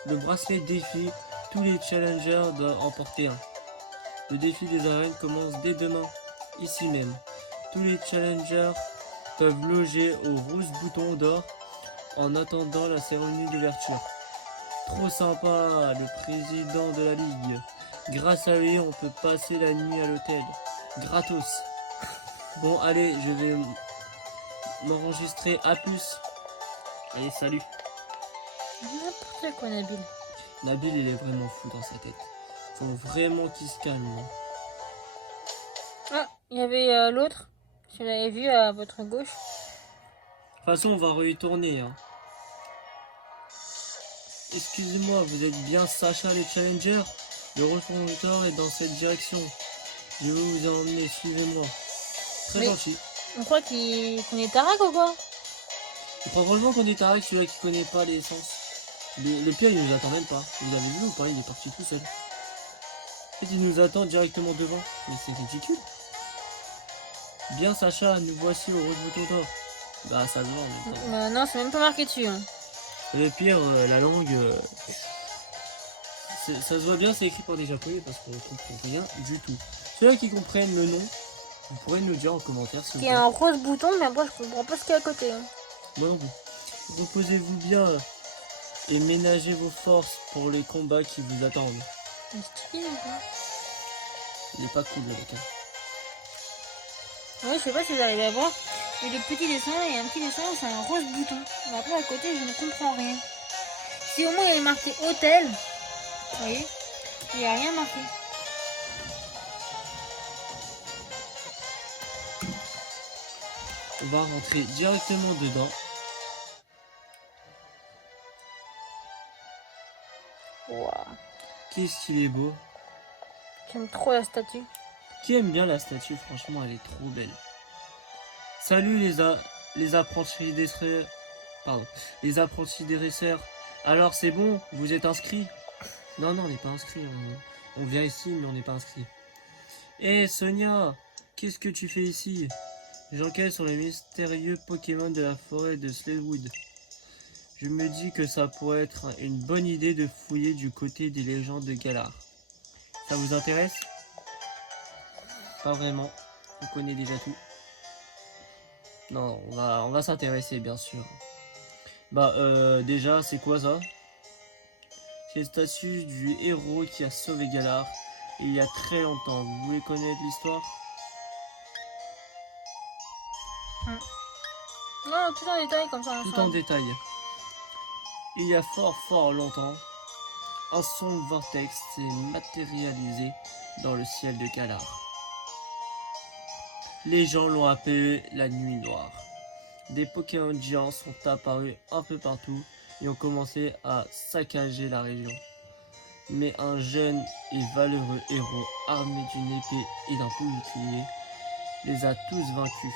Le bracelet défi. Tous les challengers doivent en porter un. Le défi des arènes commence dès demain, ici même. Tous les challengers peuvent loger au Rose Bouton d'Or en attendant la cérémonie d'ouverture. Trop sympa, le président de la ligue. Grâce à lui, on peut passer la nuit à l'hôtel. Gratos. Bon, allez, je vais m'enregistrer. À plus. Allez, salut. N'importe quoi, Nabil. Nabil, il est vraiment fou dans sa tête. Faut vraiment qu'il se calme. Ah, il y avait l'autre. Je l'avais vu à votre gauche. De toute façon, on va retourner. Hein. Excusez-moi, vous êtes bien Sacha les Challengers? Le reconducteur est dans cette direction. Je vais vous emmener, suivez-moi. Très gentil. On croit qu'on est Tarak ou quoi? Je crois vraiment qu'on est Tarak, celui-là qui connaît pas les sens. Le pire, il nous attend même pas. Vous avez vu ou pas? Il est parti tout seul. En fait, il nous attend directement devant. Mais c'est ridicule. Bien Sacha, nous voici au Rose Bouton d'Or. Bah ça se voit en même temps. Non, c'est même pas marqué dessus. Hein. Le pire, la langue... ça se voit bien, c'est écrit par des japonais parce qu'on ne comprend rien du tout. Ceux qui comprennent le nom, vous pourrez nous dire en commentaire si vous voulez. Il y a un rose bouton, mais après je comprends pas ce qu'il y a à côté. Hein. Moi non plus. Reposez-vous bien et ménagez vos forces pour les combats qui vous attendent. Il est pas cool le mec. Hein. Ouais, je sais pas si vous arrivez à voir. Mais le petit dessin et un petit dessin, c'est un rose bouton. Mais après à côté, je ne comprends rien. Si au moins il y avait marqué hôtel, vous voyez, il n'y a rien marqué. On va rentrer directement dedans. Wow. Qu'est-ce qu'il est beau. J'aime trop la statue. Qui aime bien la statue? Franchement, elle est trop belle. Salut les apprentis dresseurs. Pardon. Les apprentis dresseurs. Alors c'est bon, vous êtes inscrits? Non, on n'est pas inscrits. On vient ici, mais on n'est pas inscrits. Hé Sonia, qu'est-ce que tu fais ici? J'enquête sur les mystérieux Pokémon de la forêt de Sledwood. Je me dis que ça pourrait être une bonne idée de fouiller du côté des légendes de Galar. Ça vous intéresse? Pas vraiment. On connaît déjà tout. Non, on va s'intéresser bien sûr. Bah déjà c'est quoi ça? C'est le statut du héros qui a sauvé Galar. il y a très longtemps. Vous voulez connaître l'histoire? Non, tout en détail comme ça. Tout en détail. Il y a fort longtemps, un sombre vortex s'est matérialisé dans le ciel de Galar. Les gens l'ont appelé la nuit noire. Des Pokémon géants sont apparus un peu partout et ont commencé à saccager la région. Mais un jeune et valeureux héros armé d'une épée et d'un bouclier les a tous vaincus.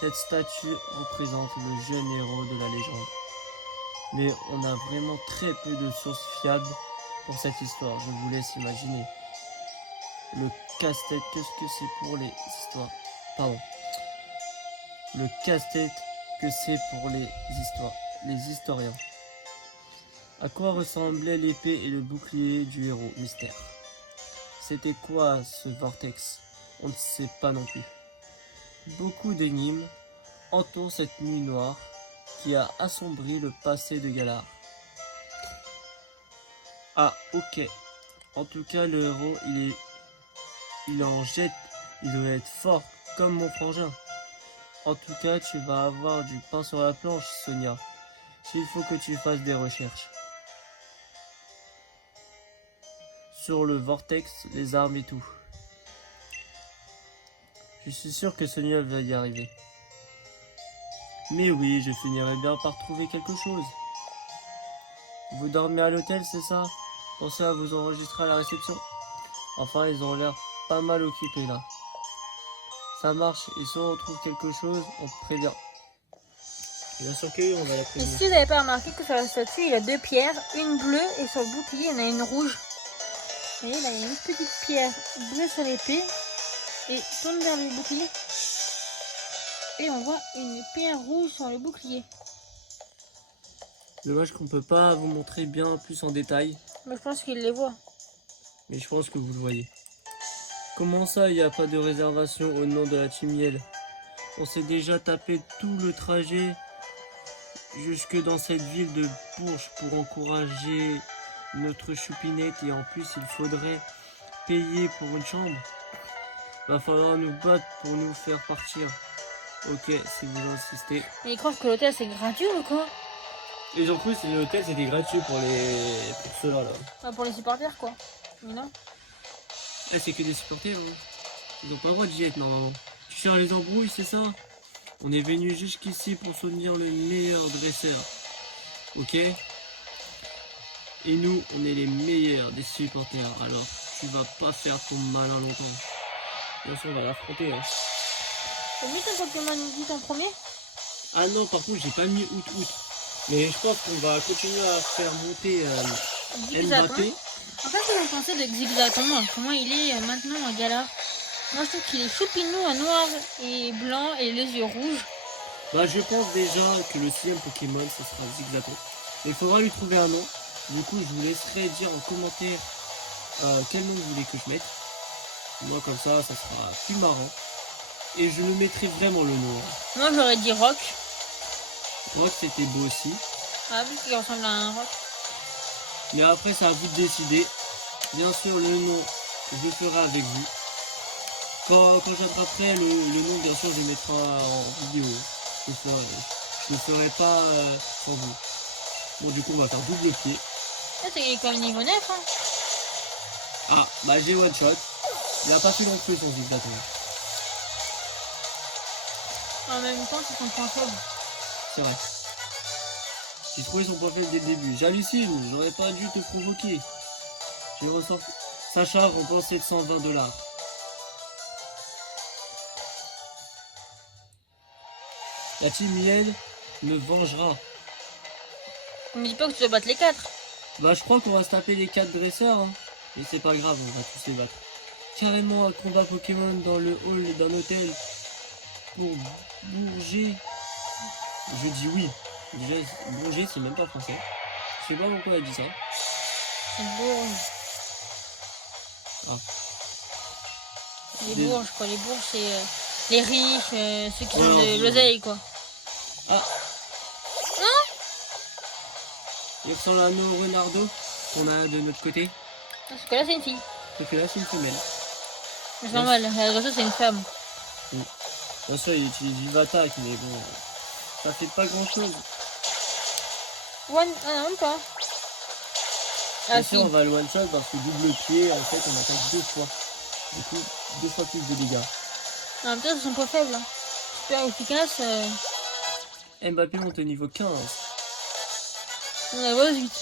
Cette statue représente le jeune héros de la légende. Mais on a vraiment très peu de sources fiables pour cette histoire, je vous laisse imaginer. Le casse-tête, qu'est-ce que c'est pour les histoires? Pardon. Le casse-tête que c'est pour les historiens. À quoi ressemblaient l'épée et le bouclier du héros mystère? C'était quoi ce vortex? On ne sait pas non plus. Beaucoup d'énigmes entourent cette nuit noire qui a assombri le passé de Galar. Ah, ok. En tout cas, le héros, il en jette. Il doit être fort, comme mon frangin. En tout cas, tu vas avoir du pain sur la planche, Sonia. S'il faut que tu fasses des recherches. Sur le vortex, les armes et tout. Je suis sûr que Sonia va y arriver. Mais oui, je finirai bien par trouver quelque chose. Vous dormez à l'hôtel, c'est ça? Pensez à vous enregistrer à la réception. Enfin, ils ont l'air pas mal occupés là. Ça marche, et si on trouve quelque chose, on te prévient. Bien sûr que oui, on va la Et prévenir. si vous n'avez pas remarqué que sur la statue, il y a deux pierres, une bleue et sur le bouclier, il y en a une rouge. Vous voyez, là, il y a une petite pierre bleue sur l'épée et tourne vers le bouclier. Et on voit une pierre rouge sur le bouclier. Dommage qu'on peut pas vous montrer bien plus en détail, Mais je pense qu'il les voit. mais je pense que vous le voyez. Comment ça, il n'y a pas de réservation au nom de la Team Yell? On s'est déjà tapé tout le trajet jusque dans cette ville de Bourges pour encourager notre choupinette et en plus il faudrait payer pour une chambre. Va falloir nous battre pour nous faire partir. Ok, si vous insistez. Mais ils croient que l'hôtel c'est gratuit ou quoi? Ils ont cru que l'hôtel c'était gratuit pour ceux-là là. Pas pour les supporters quoi. Mais non. Là c'est que des supporters, hein. Ils ont pas le droit d'y être normalement. Tu cherches les embrouilles, c'est ça? On est venu jusqu'ici pour soutenir le meilleur dresseur. Ok? Et nous, on est les meilleurs des supporters. Alors, tu vas pas faire ton malin longtemps. Bien sûr, on va l'affronter. Hein. T'as vu ton Pokémon dit en premier? Ah non, par contre, j'ai pas mis août. Mais je pense qu'on va continuer à faire monter Mbappé. En fait, qu'est-ce que vous pensez de Zigzaton? Comment il est maintenant à Galar? Moi, je trouve qu'il est choupinou en noir et blanc et les yeux rouges. Bah, je pense déjà que le 6ème Pokémon, ce sera Zigzaton. Mais il faudra lui trouver un nom. Du coup, je vous laisserai dire en commentaire quel nom vous voulez que je mette. Moi, comme ça sera plus marrant. Et je le mettrai vraiment le nom. Moi, j'aurais dit Rock. Rock, c'était beau aussi. Ah oui, qui ressemble à un rock. Mais après, c'est à vous de décider. Bien sûr, le nom, je le ferai avec vous. Quand j'attraperai le nom, bien sûr, je le mettrai en vidéo. Je le ferai pas sans vous. Bon, du coup, on va faire double pied. Ah, c'est comme niveau 9, hein. Ah, bah j'ai one shot. Il a pas fait long feu son Zigzaton. En même temps, c'est son point faible. C'est vrai. J'ai trouvé son point faible dès le début. J'hallucine, j'aurais pas dû te provoquer. J'ai ressorti. Sacha remporte 720 $. La team Yell me vengera. On me dit pas que tu dois battre les 4. Bah je crois qu'on va se taper les 4 dresseurs. Hein. Mais c'est pas grave, on va tous les battre. Carrément un combat Pokémon dans le hall d'un hôtel. Pour Bourget. Je dis oui. Déjà, Bourget c'est même pas français. Je sais pas pourquoi elle dit ça. C'est Bourges. Ah. Les Des- Bourges, quoi. Les Bourges, c'est les riches, ceux qui Ouais, ont non, de l'oseille, quoi. Ah. Il ressemble à nos Renardo qu'on a de notre côté. Parce que là, c'est une fille. Sauf que là, c'est une femelle. C'est normal, la dresseuse c'est une femme. Bien sûr, il utilise du Vatak, mais bon, ça fait pas grand chose. One... Ah non, pas. Ah Ici, si. on va le one shot parce que double pied, en fait, on attaque 2 fois. Du coup, 2 fois plus de dégâts. En même temps, c'est son point faible. Hein. Super efficace. Mbappé monte au niveau 15. On a le 8.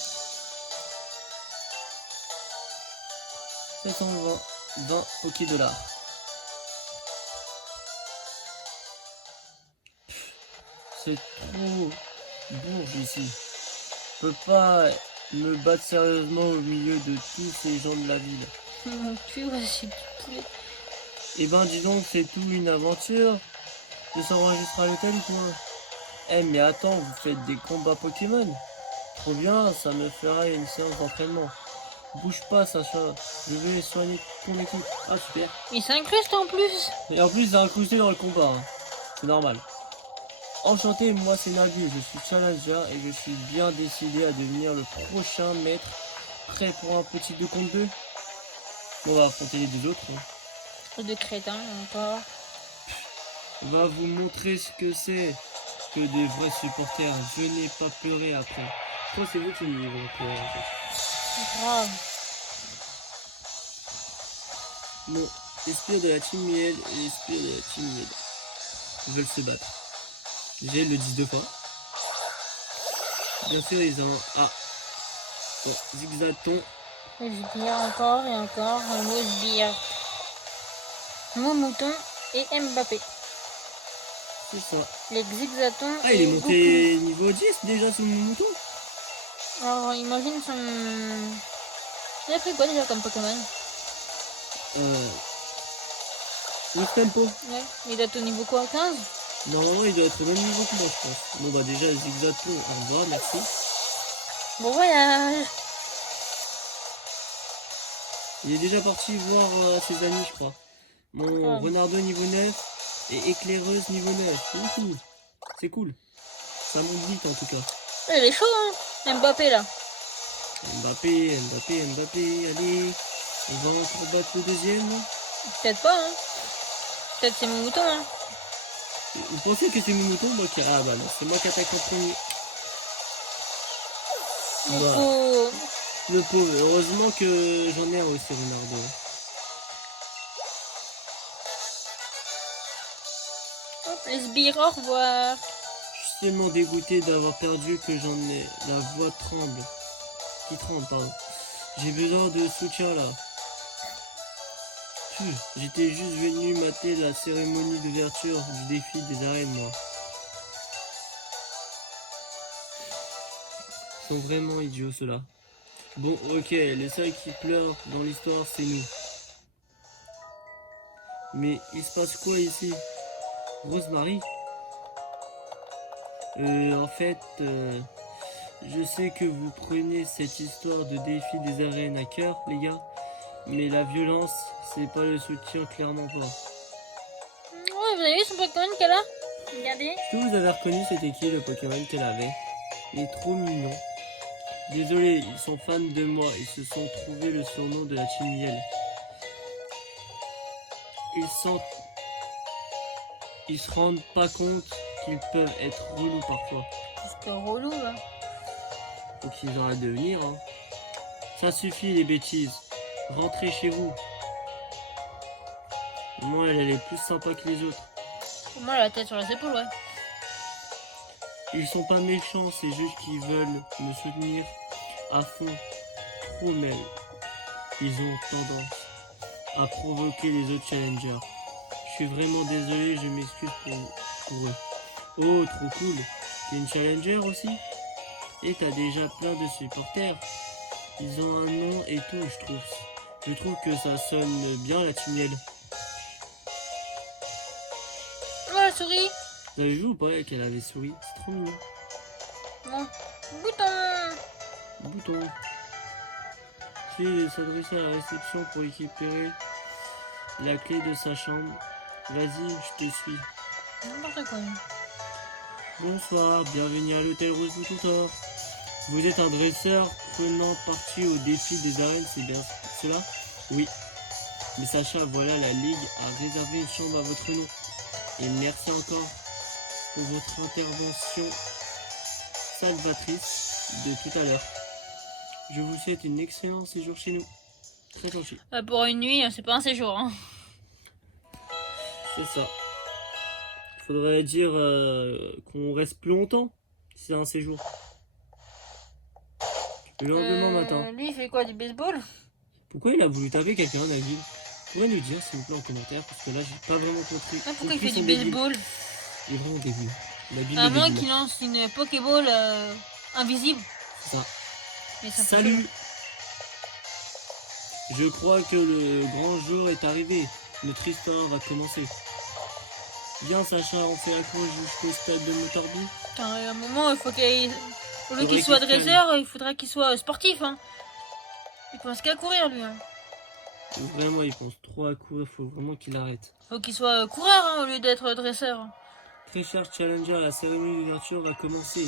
720 20 Poké $. C'est trop bourge ici. Je peux pas me battre sérieusement au milieu de tous ces gens de la ville. Mon cul, c'est du poulet. Eh ben dis donc, c'est tout une aventure de s'enregistrer à l'hôtel ou quoi? Eh mais attends, vous faites des combats Pokémon? Trop bien, ça me fera une séance d'entraînement. Bouge pas Sacha, je vais soigner ton équipe. Ah super. Il s'incruste en plus. Et en plus, il a incrusté dans le combat. Hein. C'est normal. Enchanté, moi c'est Nabu, je suis challenger et je suis bien décidé à devenir le prochain maître. Prêt pour un petit 2 contre 2? On va affronter les deux autres. Hein. De crétin encore. On va vous montrer ce que c'est que des vrais supporters. Venez pas pleurer après. Je crois que c'est vous qui me vont pleurer en fait. Grave. Bon, les spires de la team Miel et les spires de la team Miel veulent se battre. J'ai le 10 2 fois. Bien sûr, ils ont... Ah. Bon, Zigzaton. Le sbire encore et encore. Un mot sbire. Mot mouton et Mbappé. C'est ça. Les Zigzatons. Ah, il est et monté niveau 10 déjà sur mon mouton. Goku. Alors, imagine son... Il a pris quoi déjà comme Pokémon? Le tempo. Ouais. Il doit être au niveau quoi? 15? Normalement, il doit être au même niveau que moi, je pense. Bon, bah, déjà, Zigzaton, au revoir, merci. Bon voyage. Il est déjà parti voir ses amis, je crois. Mon Renardo niveau 9 et Éclaireuse niveau 9. Ouhou. C'est cool. Ça monte vite, en tout cas. Il est chaud, hein. Mbappé, là. Mbappé, allez. On va encore battre le deuxième. Peut-être pas, hein. Peut-être c'est mon mouton, hein. Vous pensez que c'est mon mouton? Moi qui... Ah bah non, c'est moi qui attaque en premier. Il Voilà. faut... Le pauvre, heureusement que j'en ai un aussi, Renardo. Hop, les sbires, au revoir. Je suis tellement dégoûté d'avoir perdu que j'en ai la voix tremble. Qui tremble, pardon. J'ai besoin de soutien là. J'étais juste venu mater la cérémonie d'ouverture du défi des arènes, moi. Ils sont vraiment idiots ceux-là. Bon, ok, les seuls qui pleurent dans l'histoire, c'est nous. Mais il se passe quoi ici? Rosemary? En fait, je sais que vous prenez cette histoire de défi des arènes à cœur, les gars. Mais la violence, c'est pas le soutien, clairement pas. Ouais, vous avez vu son Pokémon qu'elle a? Regardez. Est-ce que vous avez reconnu c'était qui le Pokémon qu'elle avait? Il est trop mignon. Désolé, ils sont fans de moi. Ils se sont trouvés le surnom de la team Miel. Ils se rendent pas compte qu'ils peuvent être relous parfois. C'est relou, là. Faut qu'ils arrêtent de venir, hein. Ça suffit les bêtises. Rentrez chez vous. Moi, elle est plus sympa que les autres. Moi, la tête sur les épaules, ouais. Ils sont pas méchants, c'est juste qu'ils veulent me soutenir à fond. Trop même. Ils ont tendance à provoquer les autres challengers. Je suis vraiment désolé, je m'excuse pour eux. Oh, trop cool. T'es une challenger aussi? Et t'as déjà plein de supporters. Ils ont un nom et tout, je trouve. Je trouve que ça sonne bien la team Miel. Oh, la souris. Vous avez vu ou pas qu'elle avait souris? C'est trop mignon. Bon. Bouton. Bouton. J'ai s'adresser à la réception pour récupérer la clé de sa chambre. Vas-y, je te suis. N'importe quoi. Bonsoir, bienvenue à l'hôtel Rose Bouton. Vous êtes un dresseur prenant partie au défi des arènes, c'est bien cela? Oui. Mais Sacha, voilà, la Ligue a réservé une chambre à votre nom. Et merci encore pour votre intervention salvatrice de tout à l'heure. Je vous souhaite un excellent séjour chez nous. Très gentil. Pour une nuit, c'est pas un séjour. Hein. C'est ça. Faudrait dire qu'on reste plus longtemps si c'est un séjour. Le lendemain matin. Lui, il fait quoi, du baseball? Pourquoi il a voulu taper quelqu'un, Nabil? Vous pourrez nous dire, s'il vous plaît, en commentaire, parce que là, j'ai pas vraiment compris. Ah, pourquoi il fait son du débile. baseball? Il est vraiment débile. Nabil À le moins débile. qu'il lance une Pokéball invisible. C'est ça. Mais ça fait Salut! Je crois que le grand jour est arrivé. Notre histoire va commencer. Viens, Sacha, on fait la course jusqu'au stade de Montorbi. Putain, à un moment, il faut qu'il... Au lieu Faudrait qu'il soit qu'il se calme. dresseur, il faudra qu'il soit sportif. Hein. Il pense qu'à courir, lui. Hein. Vraiment, il pense trop à courir, faut vraiment qu'il arrête. Faut qu'il soit coureur hein, au lieu d'être dresseur. Très cher Challenger, la cérémonie d'ouverture va commencer.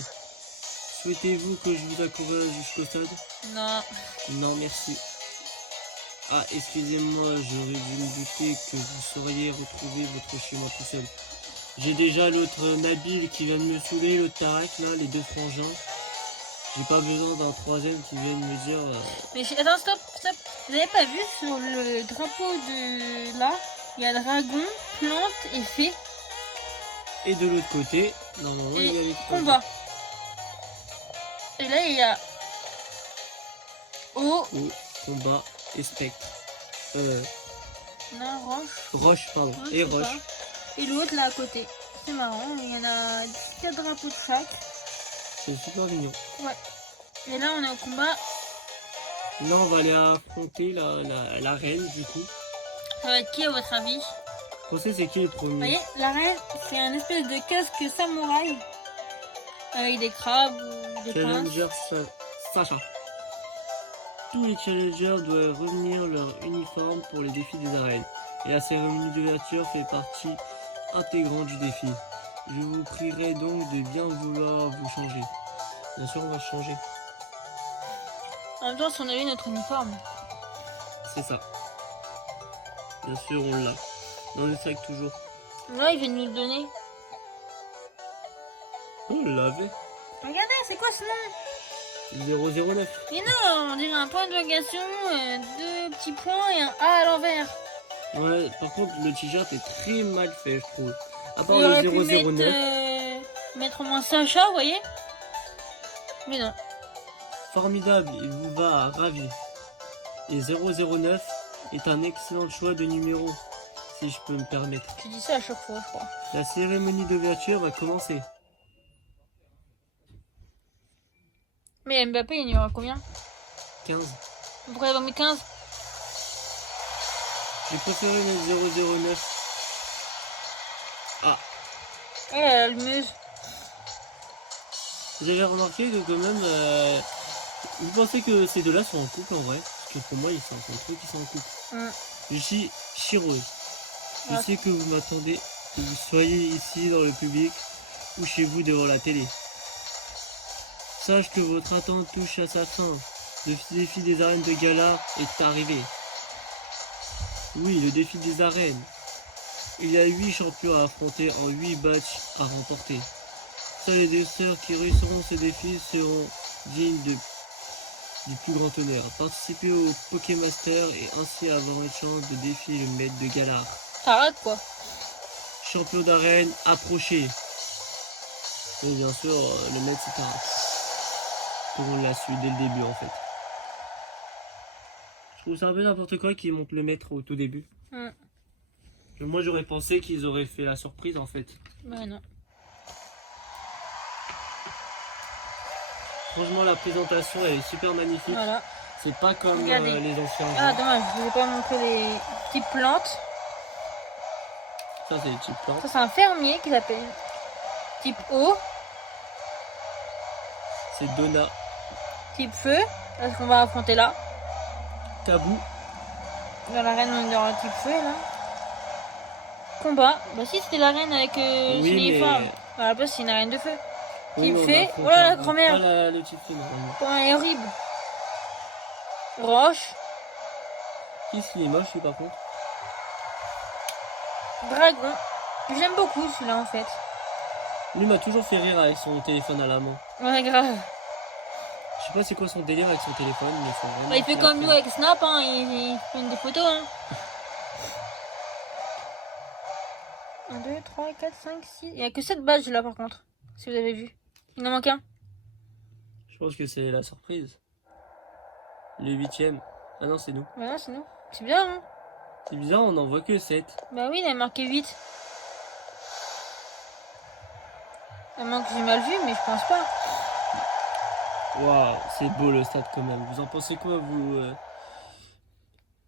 Souhaitez-vous que je vous accouraille jusqu'au stade? Non. Non, merci. Ah, excusez-moi, j'aurais dû me douter que vous sauriez retrouver votre chemin tout seul. J'ai déjà l'autre Nabil qui vient de me saouler, l'autre Tarek, là, les deux frangins. J'ai pas besoin d'un troisième qui vienne me dire... Mais attends, stop. Vous avez pas vu sur le drapeau de là, il y a dragon, plante et fée. Et de l'autre côté, normalement, il y a les trois. Combat. Et là, il y a... Oh, combat et spectre. Non, roche. Roche, pardon. Ouais, Et c'est roche. ça. Et l'autre là à côté. C'est marrant, il y en a 4 drapeaux de chaque. C'est super mignon. Ouais. Et là, on est au combat. Là, on va aller affronter la reine, du coup. Ça va être qui à votre avis? Vous pensez c'est qui le Vous premier? voyez, la reine, c'est un espèce de casque samouraï. Avec des crabes ou des pinces. Challenger Sacha. Tous les challengers doivent revenir leur uniforme pour les défis des arènes. Et la cérémonie d'ouverture fait partie intégrante du défi. Je vous prierai donc de bien vouloir vous changer. Bien sûr, on va changer. En même temps, si on a eu notre uniforme. C'est ça. Bien sûr, on l'a. Dans le sac toujours. Là, il vient de nous le donner. On l'avait. Regardez, c'est quoi ce nom? 009. Mais non, on dirait un point de logation, 2 petits points et un A à l'envers. Ouais, par contre, le t-shirt est très mal fait, je trouve. À part Il aurait pu le 009. mettre au moins Sacha, vous voyez? Mais non. Formidable, il vous va à ravir. Et 009 est un excellent choix de numéro, si je peux me permettre. Tu dis ça à chaque fois, je crois. La cérémonie d'ouverture va commencer. Mais Mbappé, il y en aura combien? 15. Pourquoi il va mettre 15? J'ai préféré mettre 009. Ah, Elle a l'allumeuse. vous avez remarqué que quand même... vous pensez que ces deux-là sont en couple en vrai? Parce que pour moi, ils sont un truc qui sont en couple. Je suis chireuse. Je Ah. sais que vous m'attendez, que vous soyez ici dans le public ou chez vous devant la télé. Sache que votre attente touche à sa fin. Le défi des arènes de Galar est arrivé. Oui, le défi des arènes. Il y a 8 champions à affronter en 8 matchs à remporter. Seuls les dresseurs qui réussiront ce défi seront dignes du plus grand honneur. Participer au Pokémaster et ainsi avoir une chance de défier le maître de Galar. T'arrêtes quoi? Champion d'arène, approchez. Et bien sûr, le maître c'est un... Comme on l'a su dès le début en fait. Je trouve ça un peu n'importe quoi qu'ils montent le maître au tout début. Moi j'aurais pensé qu'ils auraient fait la surprise en fait. Bah non. Franchement la présentation elle est super magnifique. Voilà. C'est pas comme Regardez. les anciens Ah, jeux. dommage, je vous ai pas montré les petites plantes. Ça c'est les petites plantes. Ça, c'est un fermier qui s'appelle type eau, C'est Donna. type feu, parce qu'on va affronter là. Tabou. Dans l'arène, on est dans le type feu là. Combat. Bah, si, c'était l'arène avec Oui, son uniforme. mais... À la place, c'est une arène de feu. Oui, Type mais on fée. affronte Oh là, la pas grand-mère. le type fée normalement. Oh, elle est horrible. Roche. Qui est-ce qui est moche lui par contre? Dragon. J'aime beaucoup celui-là en fait. Lui m'a toujours fait rire avec son téléphone à la main. Ouais, grave. Je sais pas c'est quoi son délire avec son téléphone, mais faut vraiment. Bah, il fait faire comme nous rire. avec Snap, hein. Il fait des photos. Hein. 1, 2, 3, 4, 5, 6. Il n'y a que 7 badges là par contre. Si vous avez vu. Il en manque un. Je pense que c'est la surprise. Le 8ème. Ah non, c'est nous. Bah non, c'est nous. C'est bien, hein. C'est bizarre, on en voit que 7. Bah oui, il a marqué 8. À moins que j'ai mal vu, mais je pense pas. Waouh, c'est beau le stade quand même. Vous en pensez quoi, vous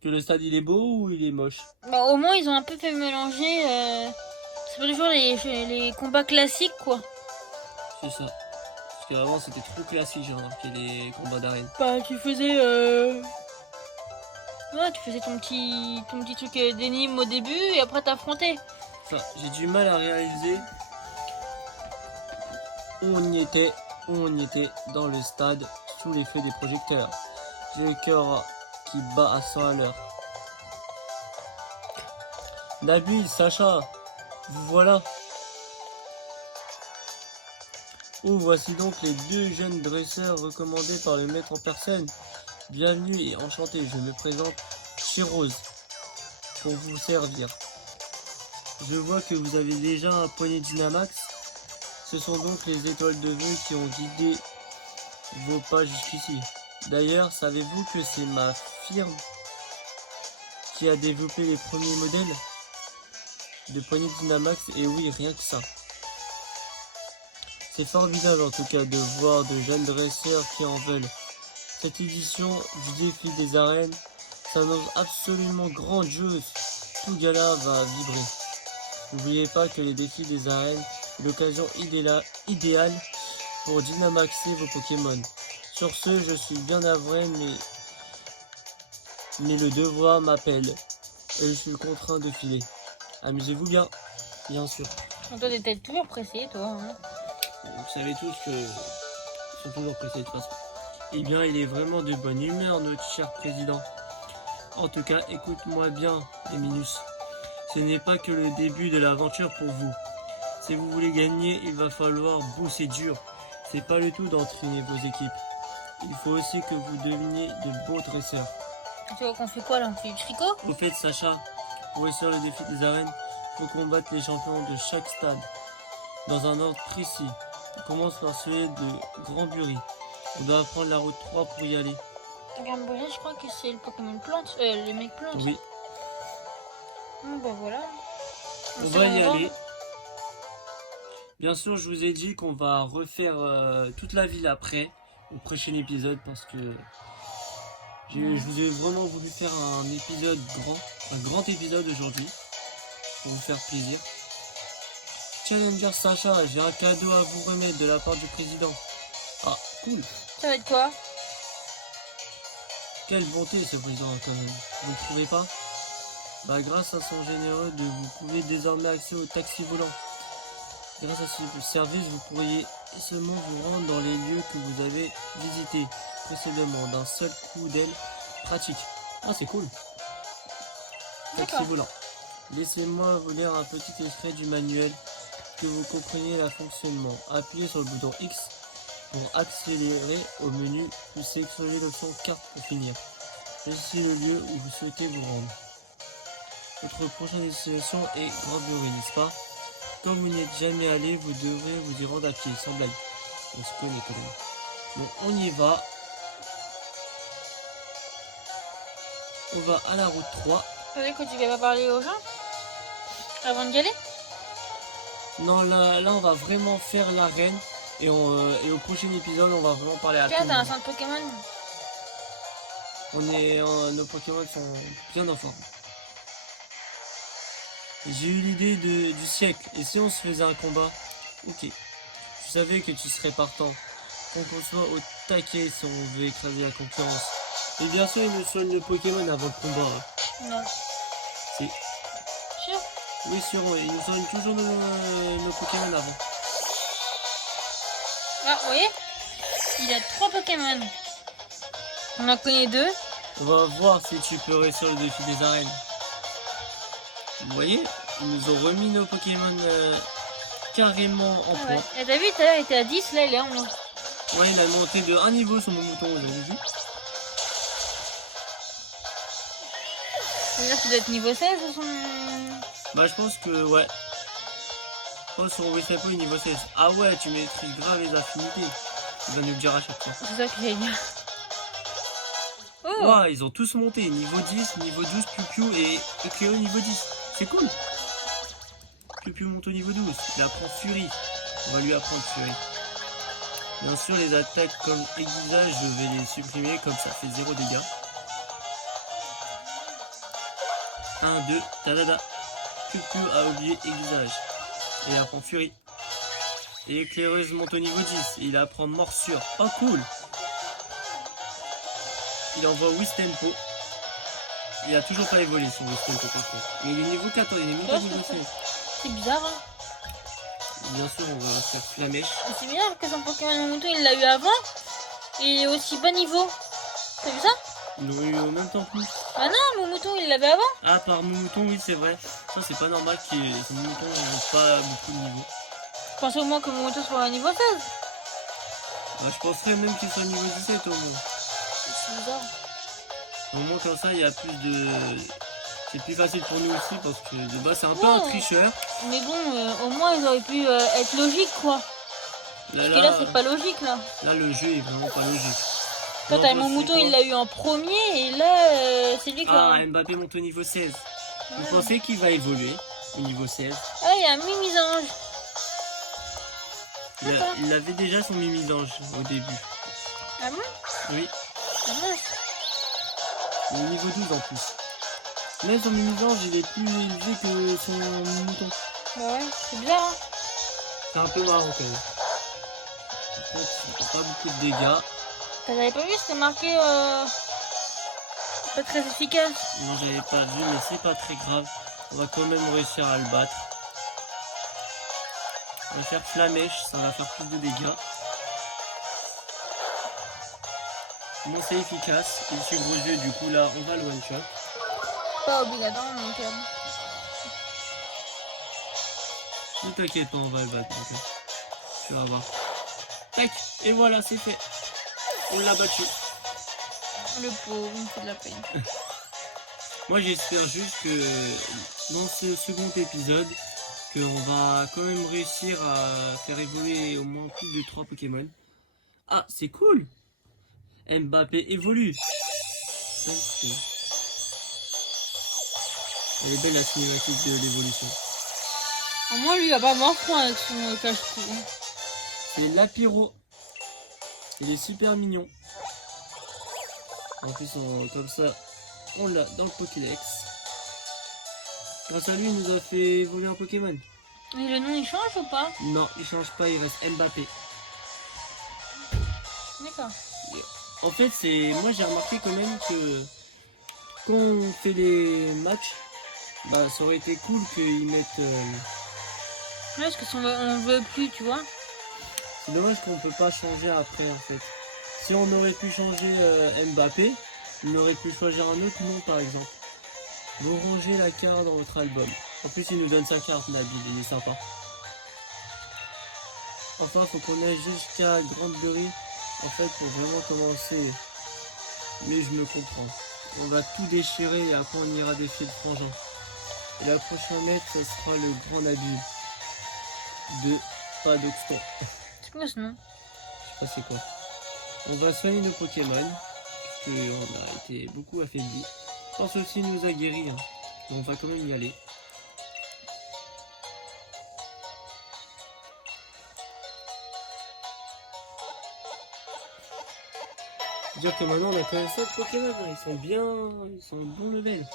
que le stade il est beau ou il est moche? Bah au moins, ils ont un peu fait mélanger. C'est pas toujours les combats classiques, quoi. C'est ça. Parce qu'avant c'était trop classique, j'ai remarqué les combats d'arène. Bah, tu faisais. Ouais, tu faisais ton petit truc d'énigme au début et après t'affrontais. Ça, j'ai du mal à réaliser. On y était dans le stade sous les feux des projecteurs. J'ai le cœur qui bat à 100 à l'heure. Nabil, Sacha, vous voilà. Oh, voici donc les deux jeunes dresseurs recommandés par le maître en personne. Bienvenue et enchanté, je me présente chez Rose pour vous servir. Je vois que vous avez déjà un poignet Dynamax. Ce sont donc les étoiles de vœux qui ont guidé vos pas jusqu'ici. D'ailleurs, savez-vous que c'est ma firme qui a développé les premiers modèles de poignet Dynamax? Et oui, rien que ça. C'est formidable en tout cas de voir de jeunes dresseurs qui en veulent. Cette édition du défi des arènes s'annonce absolument grandiose. Tout gala va vibrer. N'oubliez pas que les défis des arènes est l'occasion idéale pour dynamaxer vos Pokémon. Sur ce, je suis bien navré, mais le devoir m'appelle et je suis contraint de filer. Amusez-vous bien, bien sûr. Donc toi, t'étais toujours pressé, toi. Hein. Vous savez tous que ils sont toujours pressés de toute façon. Eh bien, il est vraiment de bonne humeur, notre cher président. En tout cas, écoute-moi bien, Eminus. Ce n'est pas que le début de l'aventure pour vous. Si vous voulez gagner, il va falloir bosser dur. C'est pas le tout d'entraîner vos équipes. Il faut aussi que vous deveniez de beaux dresseurs. Tu vois qu'on fait quoi là? On fait du tricot? Au fait, Sacha, pour réussir le défi des arènes, il faut combattre les champions de chaque stade dans un ordre précis. On commence par celui de Grand Bury. On doit prendre la route 3 pour y aller. Gamboli, je crois que c'est le Pokémon plante. Le mec plante. Oui, Bah voilà. on va y aller. Bien sûr, je vous ai dit qu'on va refaire toute la ville après, au prochain épisode, parce que je vous ai vraiment voulu faire un épisode un grand épisode aujourd'hui, pour vous faire plaisir. Challenger Sacha, j'ai un cadeau à vous remettre de la part du président. Ah, cool. Ça va être quoi? Quelle bonté ce président quand même, vous ne trouvez pas? Bah grâce à son généreux vous pouvez désormais accéder au taxi volant. Grâce à ce service, vous pourriez seulement vous rendre dans les lieux que vous avez visités précédemment d'un seul coup d'aile pratique. Ah c'est cool. Taxi D'accord. volant. Laissez-moi vous lire un petit extrait du manuel que vous compreniez le fonctionnement. Appuyez sur le bouton X pour accélérer au menu, puis sélectionnez l'option carte pour finir. Choisissez le lieu où vous souhaitez vous rendre. Votre prochaine destination est Grand Bury, n'est-ce pas? Quand vous n'y êtes jamais allé, vous devrez vous y rendre à pied, sans blague. On se connaît quand même. Bon, on y va. On va à la route 3. Ça veut dire que tu vas pas parler aux gens avant de y aller? Non, là on va vraiment faire l'arène. Et au prochain épisode, on va vraiment parler à tout Tiens, le t'as un monde. centre Pokémon. Nos Pokémon sont bien en forme. J'ai eu l'idée du siècle. Et si on se faisait un combat? Ok. Je savais que tu serais partant. Qu'on soit au taquet si on veut écraser la concurrence. Et bien sûr, il nous soigne le Pokémon avant le combat. Hein. Non. Si. Sûr? Oui, sûr, il nous soigne toujours nos Pokémon avant. Ah, vous voyez? Il a 3 Pokémon. On en connaît 2. On va voir si tu peux réussir le défi des arènes. Vous voyez? Ils nous ont remis nos Pokémon carrément en Ah point. ouais. Et t'as vu, tout à l'heure il était à 10, là il est à 11. Ouais, il a monté de 1 niveau sur mon mouton, vous avez vu? Ça veut dire que tu dois être niveau 16 ou son... Bah, je pense que, ouais. Je pense que son Wistapo est niveau 16. Ah ouais, tu maîtrises grave les affinités. Il va nous le dire à chaque fois. C'est ça que j'allais dire. Oh Ouah, ils ont tous monté. Niveau 10, niveau 12, Piu et Cléo niveau 10. C'est cool. Piu monte au niveau 12. Il apprend Fury. On va lui apprendre Fury. Bien sûr, les attaques comme aiguisage, je vais les supprimer comme ça fait 0 dégâts. 1, 2, tadada. Piu a oublié aiguisage. Et il apprend Fury. Et éclaireuse monte au niveau 10. Et il apprend morsure. Oh cool. Il envoie Wistempo. Il a toujours pas évolué sur Wistempo. Mais il est niveau 14, il est même pas niveau 16. C'est bizarre, hein. Bien sûr, on va faire Flamèche. Mais c'est bizarre que son Pokémon Mouton il l'a eu avant. Et il est aussi bas niveau. T'as vu ça? Ils l'ont eu en même temps que nous. Ah non, mon mouton il l'avait avant. Ah, par Mouton, oui, c'est vrai. Ça, c'est pas normal que ces moutons n'ont pas beaucoup de niveau. Je pensais au moins que mon mouton soit à niveau 16. Bah, je penserais même qu'il soit niveau 17 au moins. C'est bizarre. Au moins, comme ça, il y a plus de. C'est plus facile pour nous aussi parce que de base, c'est un peu Ouais. un tricheur. Mais bon, au moins ils auraient pu être logiques quoi. Parce que là c'est pas logique là. Là, le jeu est vraiment pas logique. Toi Non, t'as bah, mon c'est mouton quoi? il l'a eu en premier et là c'est lui qui a... Ah, Mbappé monte au niveau 16. Vous Ouais. pensez qu'il va évoluer au niveau 16? Ah il y a un Mimisange. Il avait déjà son Mimisange au début. Ah bon? Oui, Ah mince. au niveau 12 en plus. Même son Mimisange, il est plus élevé que son mouton. Bah ouais, c'est bizarre hein. C'est un peu marrant quand même. Par contre, il fait pas beaucoup de dégâts. T'avais pas vu, c'était marqué pas très efficace. Non, j'avais pas vu, mais c'est pas très grave. On va quand même réussir à le battre. On va faire Flamèche, ça va faire plus de dégâts. Bon, c'est efficace. Il suit gros jeu, du coup là, on va le one-shot. Pas obligatoire mais quand même. Ne t'inquiète pas, on va le battre. En fait. Tu vas voir. Tac, et voilà, c'est fait. On l'a battu. Le pauvre, il me fait de la peine. Moi, j'espère juste que dans ce second épisode, qu'on va quand même réussir à faire évoluer au moins plus de 3 Pokémon. Ah, c'est cool. Mbappé évolue. Elle est belle la cinématique de l'évolution. Au moins lui il va pas avoir froid avec son cache-cou. C'est Lapiro. Il est super mignon. En plus, comme ça, on l'a dans le Pokédex. Grâce à lui, il nous a fait évoluer un Pokémon. Et le nom il change ou pas? Non, il change pas, il reste Mbappé. D'accord. En fait, moi j'ai remarqué quand même que quand on fait les matchs, bah ça aurait été cool qu'ils mettent. Ouais, parce que si on veut plus, tu vois. C'est dommage qu'on peut pas changer après en fait. Si on aurait pu changer Mbappé, on aurait pu choisir un autre nom par exemple. Vous rangez la carte dans votre album. En plus, il nous donne sa carte, Nabil, il est sympa. Enfin, faut qu'on aille jusqu'à Grande-Bury, en fait, pour vraiment commencer. Mais je me comprends. On va tout déchirer et après on ira défier le frangin. Et la prochaine maître, ce sera le grand Nabil. De Padoxton. C'est quoi ce nom? Je sais pas c'est quoi. On va soigner nos Pokémon, puisqu'on a été beaucoup affaiblis. Je pense aussi il nous a guéri, hein. On va quand même y aller. Dire que maintenant on a quand même 7 Pokémon, hein. Ils sont bon level.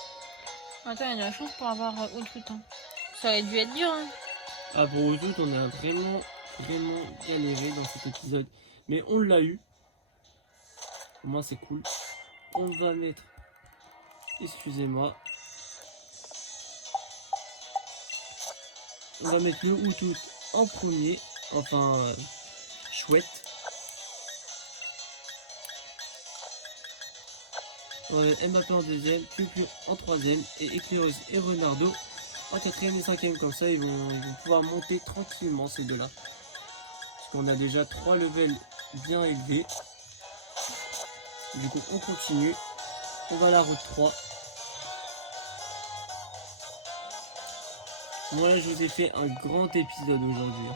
Attends, il y a de la chance pour avoir Outfit. Hein. Ça aurait dû être dur. Hein. Ah pour eux toutes, on a vraiment galéré dans cet épisode. Mais on l'a eu. Au moins c'est cool. On va mettre... Excusez-moi. On va mettre le Outout en premier. Enfin, chouette. Mbappé en deuxième, Piu en troisième et Éclaireuse et Renardo 3, 4e et 5e. Comme ça, ils vont pouvoir monter tranquillement ces deux-là. Parce qu'on a déjà 3 levels bien élevés. Du coup, on continue. On va à la route 3. Voilà, je vous ai fait un grand épisode aujourd'hui.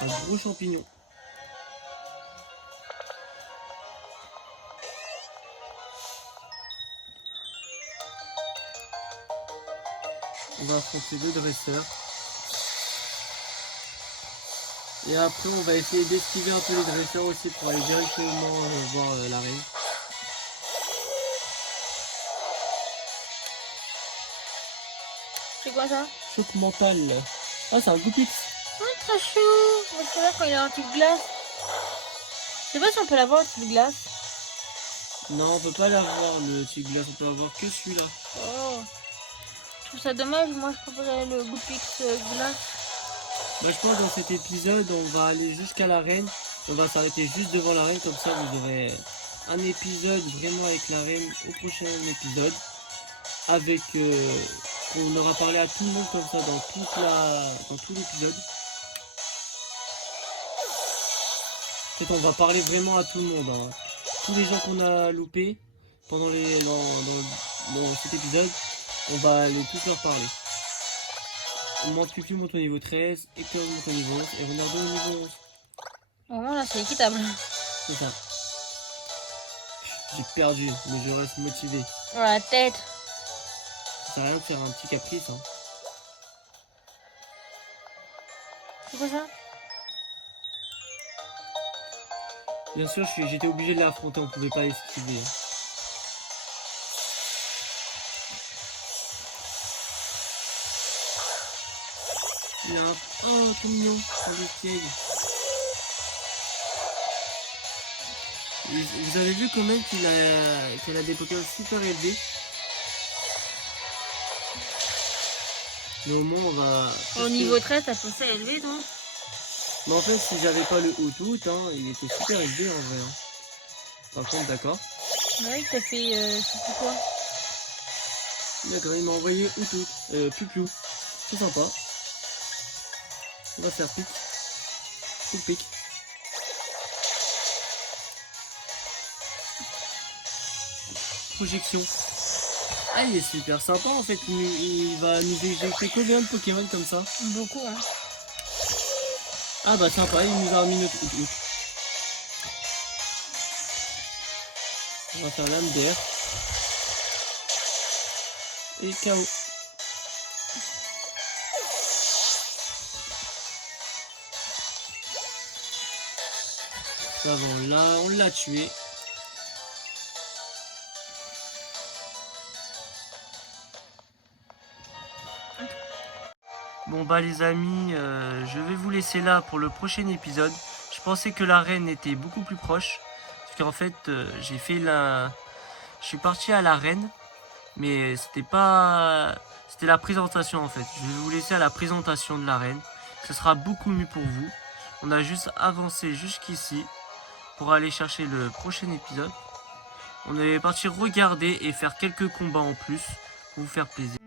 Un gros champignon. On va affronter 2 dresseurs. Et après, on va essayer d'esquiver un peu les dresseurs aussi pour aller directement voir l'arène. C'est quoi ça? Choc mental. Ah, c'est un Goupix. Oh, très chou. Moi, je préfère quand il a un type glace. Je sais pas si on peut l'avoir, le type glace. Non, on peut pas l'avoir le type glace, on peut avoir que celui-là. Oh. Je trouve ça dommage. Moi, je préférais le Goupix glace. Bah, je pense que dans cet épisode, on va aller jusqu'à l'arène. On va s'arrêter juste devant l'arène, comme ça vous aurez un épisode vraiment avec l'arène au prochain épisode. Avec on aura parlé à tout le monde comme ça dans tout l'épisode. En fait, on va parler vraiment à tout le monde. Hein. Tous les gens qu'on a loupés pendant dans cet épisode, on va aller tous leur parler. Piu monte au niveau 13, Hector monte au niveau 11 et Renardo au niveau 11. Vraiment là, c'est équitable. C'est ça. J'ai perdu, mais je reste motivé. Oh, la tête. Ça sert à rien de faire un petit caprice. Hein. C'est quoi ça? Bien sûr, j'étais obligé de l'affronter, on pouvait pas l'esquiver. Hein. Il y a un... Oh, tout mignon, un piège. Vous avez vu quand même qu'elle a des Pokémon super élevés. Mais au moins on va... Au niveau 13, t'as pensé à élever, toi? Mais en fait, si j'avais pas le Hootout, hein, il était super élevé en vrai. Hein. Par contre, d'accord. Ouais, t'as fait... je sais plus quoi. D'accord, il m'a envoyé Hootout. Piu. C'est sympa. On va faire pic. Pic. Projection. Ah, il est super sympa en fait. Il va nous éjecter combien de Pokémon comme ça? Beaucoup, hein. Ah bah sympa, il nous a remis notre Hootout. On va faire l'âme d'air. Et KO. Ça va, là, on l'a tué. Bon bah les amis, je vais vous laisser là pour le prochain épisode. Je pensais que l'arène était beaucoup plus proche. Parce qu'en fait, j'ai fait la... Je suis parti à l'arène. Mais c'était pas... C'était la présentation en fait. Je vais vous laisser à la présentation de l'arène. Ce sera beaucoup mieux pour vous. On a juste avancé jusqu'ici pour aller chercher le prochain épisode. On est parti regarder et faire quelques combats en plus pour vous faire plaisir.